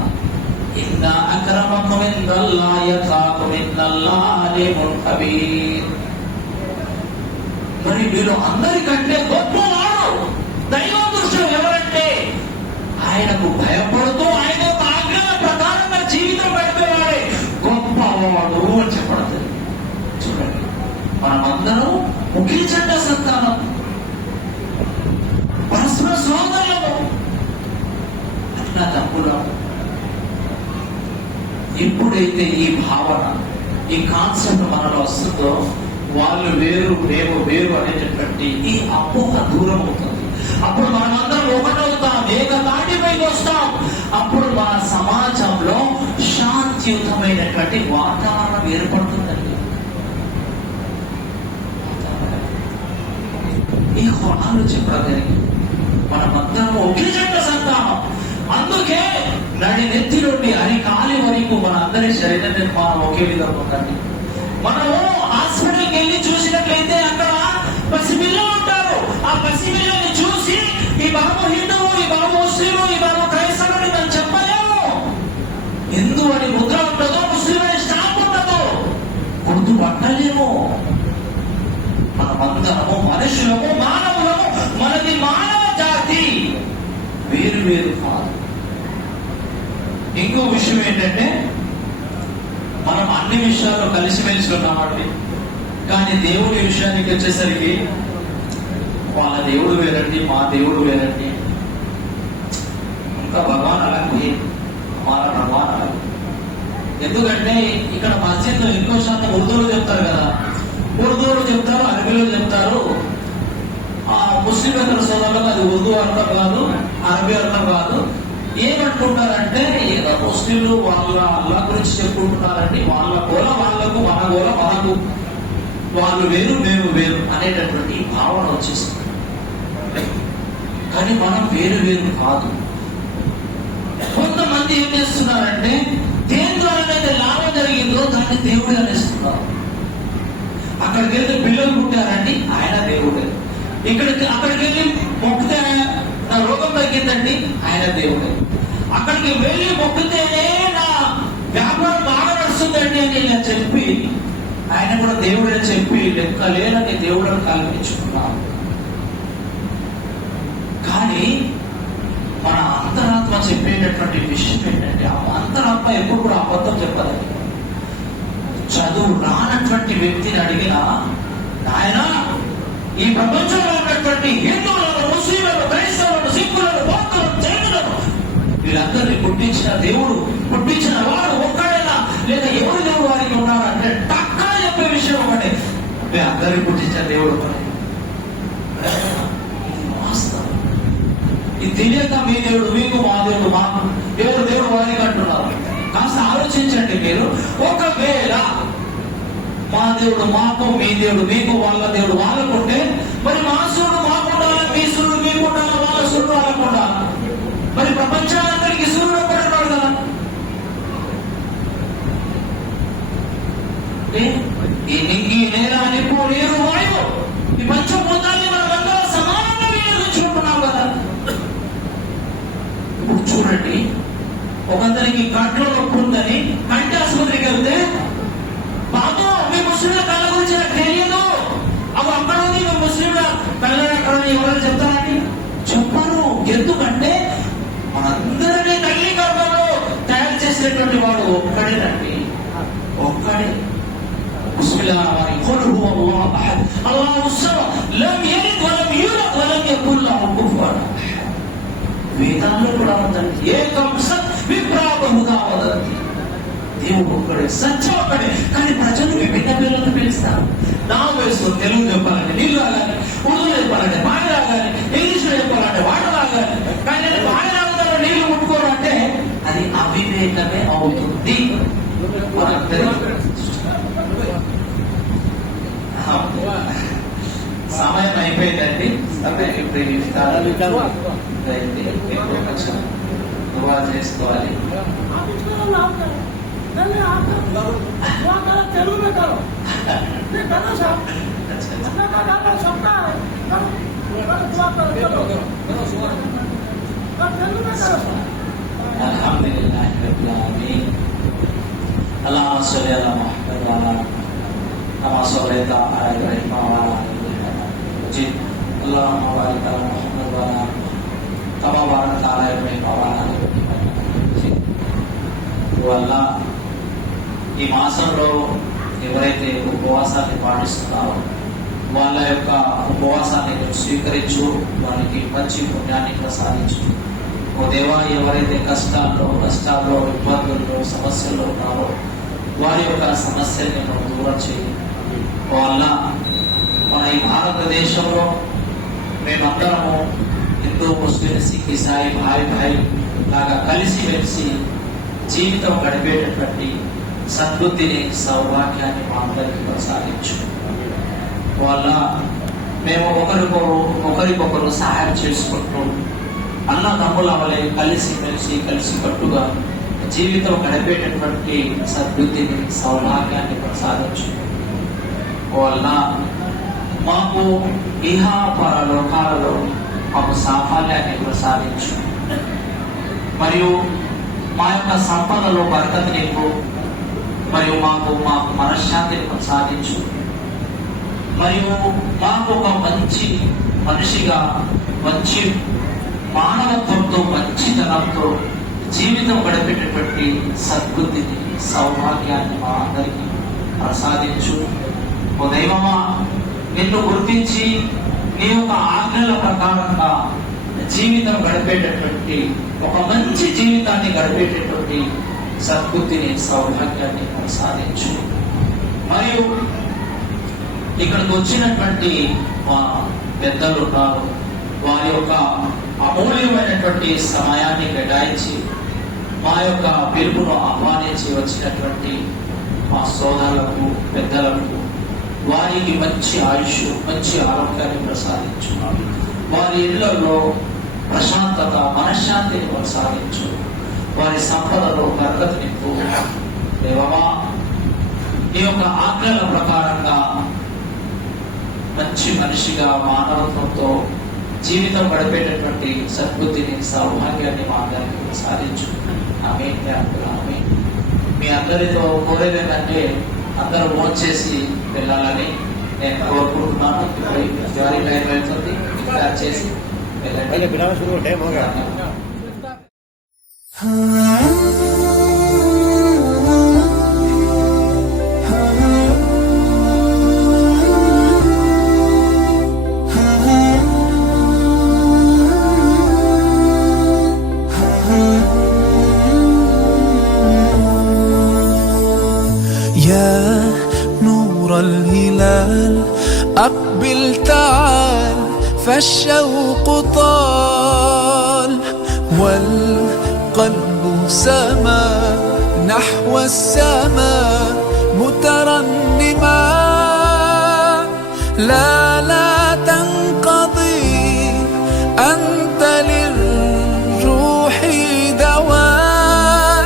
ఇన్నా అక్రమకుమ్ ఇన్నల్లాహి అత్ఖాకుం ఇన్నల్లాహ అలీమున్ ఖబీర్. మరి మీరు అందరికంటే గొప్పవాడు దైవ దృష్టిలో ఎవరంటే ఆయనకు భయపడుతూ ఆయన ఆజ్ఞల ప్రకారంగా జీవితం గడిపేవాడే గొప్పవాడు అని చెప్పడం. చూడండి, మనమందరం ఒకే జంట సంతానం, పరస్పర సోదరులము. అట్లా తప్పుడా? ఎప్పుడైతే ఈ భావన, ఈ కాన్సెప్ట్ మనలో వస్తుందో, వాళ్ళు వేరు మేము వేరు అనేటటువంటి ఈ అపోహ దూరం అవుతుంది. అప్పుడు మనమందరం ఒకటవుతాం, ఏకతాటిపైకి వస్తాం. అప్పుడు మన సమాజంలో శాంతియుతమైనటువంటి వాతావరణం ఏర్పడుతుందండి. ఈ ఖురాన్లో చెప్పడం జరిగింది, మనమందరం ఒకే జంట సంతానం. అందుకే నడి నెత్తి నుండి అరికాలి వరకు మన అందరి శరీర నిర్మాణం ఒకే విధంగా ఉందండి. మనము హాస్పిటల్కి వెళ్ళి చూసినట్లయితే అక్కడ పసిపిల్లలు ఉంటారు. ఆ పసిపిల్లల్ని చూసి ఈ బాబు హిందువు, ఈ బాబు ముస్లిము, ఈ బాబు క్రైస్తవుని మనం చెప్పలేము. హిందూ అని ముద్ర ఉండదు, ముస్లిం అని స్టాంప్ ఉండదు, గుర్తుపట్టలేము. మనమందరము మనుషులము, మానవులము. మనది మానవ జాతి, వేరు వేరు కాదు. ఇంకో విషయం ఏంటంటే, మనం అన్ని విషయాల్లో కలిసిమెలిసి ఉన్నామండి. కానీ దేవుడి విషయానికి వచ్చేసరికి వాళ్ళ దేవుడు వేరండి, మా దేవుడు వేరండి. ఇంకా భగవాన్ అలాగే, మన భగవాన్ అలాగే. ఎందుకంటే ఇక్కడ మస్జిద్లో ఎక్కువ శాతం ఉర్దూలు చెప్తారు కదా, ఉర్దూలు చెప్తారు, అరబీలో చెప్తారు. ముస్లిం సోదరులకు అది ఉర్దూ అర్థం కాదు, అరబీ అర్థం కాదు. ఏమంటుంటారంటే ఏదో ముస్లింలు వాళ్ళ అల్లా గురించి చెప్పుకుంటున్నారండి, వాళ్ళ గోల వాళ్ళకు, మన గోల మనకు, వాళ్ళు వేరు మేము వేరు అనేటటువంటి భావన వచ్చేస్తుంది. కానీ మనం వేరు వేరు కాదు. కొంతమంది ఏం చేస్తున్నారంటే దేని ద్వారానైతే లాభం జరిగిందో దాన్ని దేవుడు అనేస్తున్నారు. అక్కడికి వెళ్తే పిల్లలు పుట్టారండి, ఆయన దేవుడే. అక్కడికి వెళ్ళి మొక్కితే నా రోగం తగ్గిందండి, ఆయన దేవుడే. అక్కడికి వెళ్ళి మొక్కితేనే నా వ్యాపారం బాగా నడుస్తుందండి అని ఇలా చెప్పి ఆయన కూడా దేవుడే చెప్పి లెక్కలేనని దేవుడని కల్పించుకున్నాను. కానీ మన అంతరాత్మ చెప్పేటటువంటి విషయం ఏంటంటే, ఆ అంతరాత్మ ఎప్పుడు కూడా అబద్ధం చెప్పదండి. చదువు రానటువంటి వ్యక్తిని అడిగినా, నాయన ఈ ప్రపంచంలో ఉన్నటువంటి హిందువులను, ముస్లింలను, క్రైస్తవులను, సిక్కులను, బౌద్ధులను, జైనులను వీళ్ళందరినీ పుట్టించిన దేవుడు, పుట్టించిన వాడు ఒక్కడేనా, లేదా ఎవరు దేవుడు వారికి ఉన్నారంటే టక్కా చెప్పే విషయం ఒకటే, అందరినీ పుట్టించిన దేవుడు ఒకటే. ఇది తెలియక మీ దేవుడు మీకు, మా దేవుడు మాకు, ఎవరు దేవుడు వారికి అంటున్నారు. కాస్త ఆలోచించండి మీరు. ఒకవేళ మా దేవుడు మాకు, మీ దేవుడు మీకు, వాళ్ళ దేవుడు వాళ్ళకుంటే, మరి మా సూర్యుడు మాకుండాలా, మీ సూర్యుడు మీకుండాలా, వాళ్ళ సూర్యుడు వాళ్ళకుండాలా? మరి ప్రపంచాలందరికీ సూర్యుడు ఒక్కడున్నాడు కదా. ఈ నింగి, నేల, నిప్పు, నీరు, వాయువు, ఈ పంచభూతాన్ని మనమందరం సమానంగా వినియోగించుకుంటున్నాం కదా. ఇప్పుడు చూడండి, ఒకతనికి కంట్లో నొప్పి ఉందని కంటి ఆసుపత్రికి వెళ్తే, బాబు మీ ముస్లింల కళ్ళ గురించి నాకు తెలియదు, అవి అక్కడ ఉంది, మీ ముస్లింల కళ్ళ ఎక్కడ ఎవరైనా చెప్తారండి? చెప్పారు. ఎందుకంటే పిల్లవారి ఖుల్ హువల్లాహు అహద్ అల్లాహు సమద్ లం యలిద్ వలం యూలద్ వలం యకుల్ లహు కుఫువన్ అహద్. వేదాల్లో కూడా ఉందండి, ఏకం సత్ విప్రాబహుదా వదంతి. దేవుడు ఒక్కడే, సత్యం ఒక్కడే, కానీ ప్రజలు విభిన్న పేర్లను పిలుస్తారు. నా వయసు తెలుగు చెప్పాలంటే నీళ్ళు రాగాలి, ఉర్దూ చెప్పాలంటే బాగా రాగాలి, ఇంగ్లీష్ చెప్పాలంటే వాడ రాగాలి, కానీ నేను బాగా రాగుతాను నీళ్లు ముట్టుకోరు అంటే అది అవివేకమే అవుతుంది. సమయం అయిపోయిందండి. దువా చేసుకోవాలి. అల్హమ్దులిల్లాహి రబ్బిల్ ఆలమీన్. అల్లాహుమ్మ సల్లి అలా ముహమ్మద్ వ అలా కమా సల్లైత అలా ఇబ్రాహీమ వ అలా ఇబ్రాహీమ. అల్లాహుమ్మ బారిక్ అలా ముహమ్మద్ వ అలా కమా బారక్త అలా ఇబ్రాహీమ వ అలా ఇబ్రాహీమ. వల్ల ఈ మాసంలో ఎవరైతే ఉపవాసాన్ని పాటిస్తున్నారో వాళ్ళ యొక్క ఉపవాసాన్ని స్వీకరించు, వారికి మంచి పుణ్యాన్ని ప్రసాదించు. ఓ దేవా, ఎవరైతే కష్టాల్లో ఇబ్బందుల్లో సమస్యల్లో ఉన్నారో వారి యొక్క సమస్యల్ని మనం దూరం చేయి. వాళ్ళ మన ఈ భారతదేశంలో మేమందరము హిందూ ముస్లిం సిక్ ఇసాయి భాయ్ లాగా కలిసి మెలిసి జీవితం గడిపేటటువంటి సద్బుద్ధిని సౌభాగ్యాన్ని మా అందరికీ ప్రసాదించు. వల్ల మేము ఒకరికొకరు సహాయం చేసుకుంటూ అన్నదమ్ముల వలె కలిసి మెలిసి కలిసి కట్టుగా జీవితం గడిపేటటువంటి సద్బుద్ధిని సౌభాగ్యాన్ని ప్రసాదించు. వల్ల మాకు ఇహ పరలోకాలలో మాకు సాఫల్యాన్ని ప్రసాదించు. మరియు మా యొక్క సంపదలో బరకత్ నింపు. మరియు మాకు మనశ్శాంతిని ప్రసాదించు. మరియు మాకు ఒక మంచి మనిషిగా, మంచి మానవత్వంతో, మంచితనంతో జీవితం గడిపేటటువంటి సద్బుద్ధిని సౌభాగ్యాన్ని మా అందరికీ ప్రసాదించు. ఓ దైవమా, నిన్ను గుర్తించి నీ యొక్క ఆజ్ఞల ప్రకారంగా జీవితం గడిపేటటువంటి ఒక మంచి జీవితాన్ని గడిపేటటువంటి సద్బుద్ధిని సౌభాగ్యాన్ని ప్రసాదించు. మరియు ఇక్కడికి వచ్చినటువంటి మా పెద్దలు ఉన్నారు, వారి యొక్క అమూల్యమైనటువంటి సమయాన్ని కేటాయించి మా యొక్క పిలుపును ఆహ్వానించి వచ్చినటువంటి మా సోదరులకు, పెద్దలకు వారికి మంచి ఆయుష్, మంచి ఆరోగ్యాన్ని ప్రసాదించు. వారి ఇళ్లలో ప్రశాంతత, మనశ్శాంతిని ప్రసాదించు. వారి సంపదలో బరకత్ నింపు. దేవమా, నీ యొక్క ఆజ్ఞల ప్రకారంగా మంచి మనిషిగా మానవత్వంతో జీవితం గడిపేటటువంటి సద్బుద్ధిని సౌభాగ్యాన్ని మా అందరికీ ప్రసాదించు. ఆమేన్. ఆమేన్. మీ అందరితో కోరేది ఏంటంటే అందరూ ఫోన్ చేసి వెళ్ళాలని నేను కోరుకుంటున్నాను. జారీ టైం వెళ్తుంది, స్టార్ట్ చేసి వెళ్ళండి. الهلال أقبل تعال فالشوق طال والقلب سما نحو السماء مترنما لا تنقضي أنت للروح دواء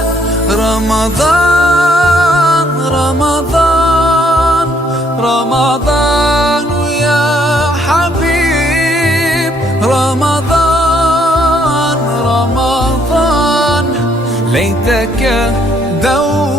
رمضان يا حبيب رمضان ليتك دوما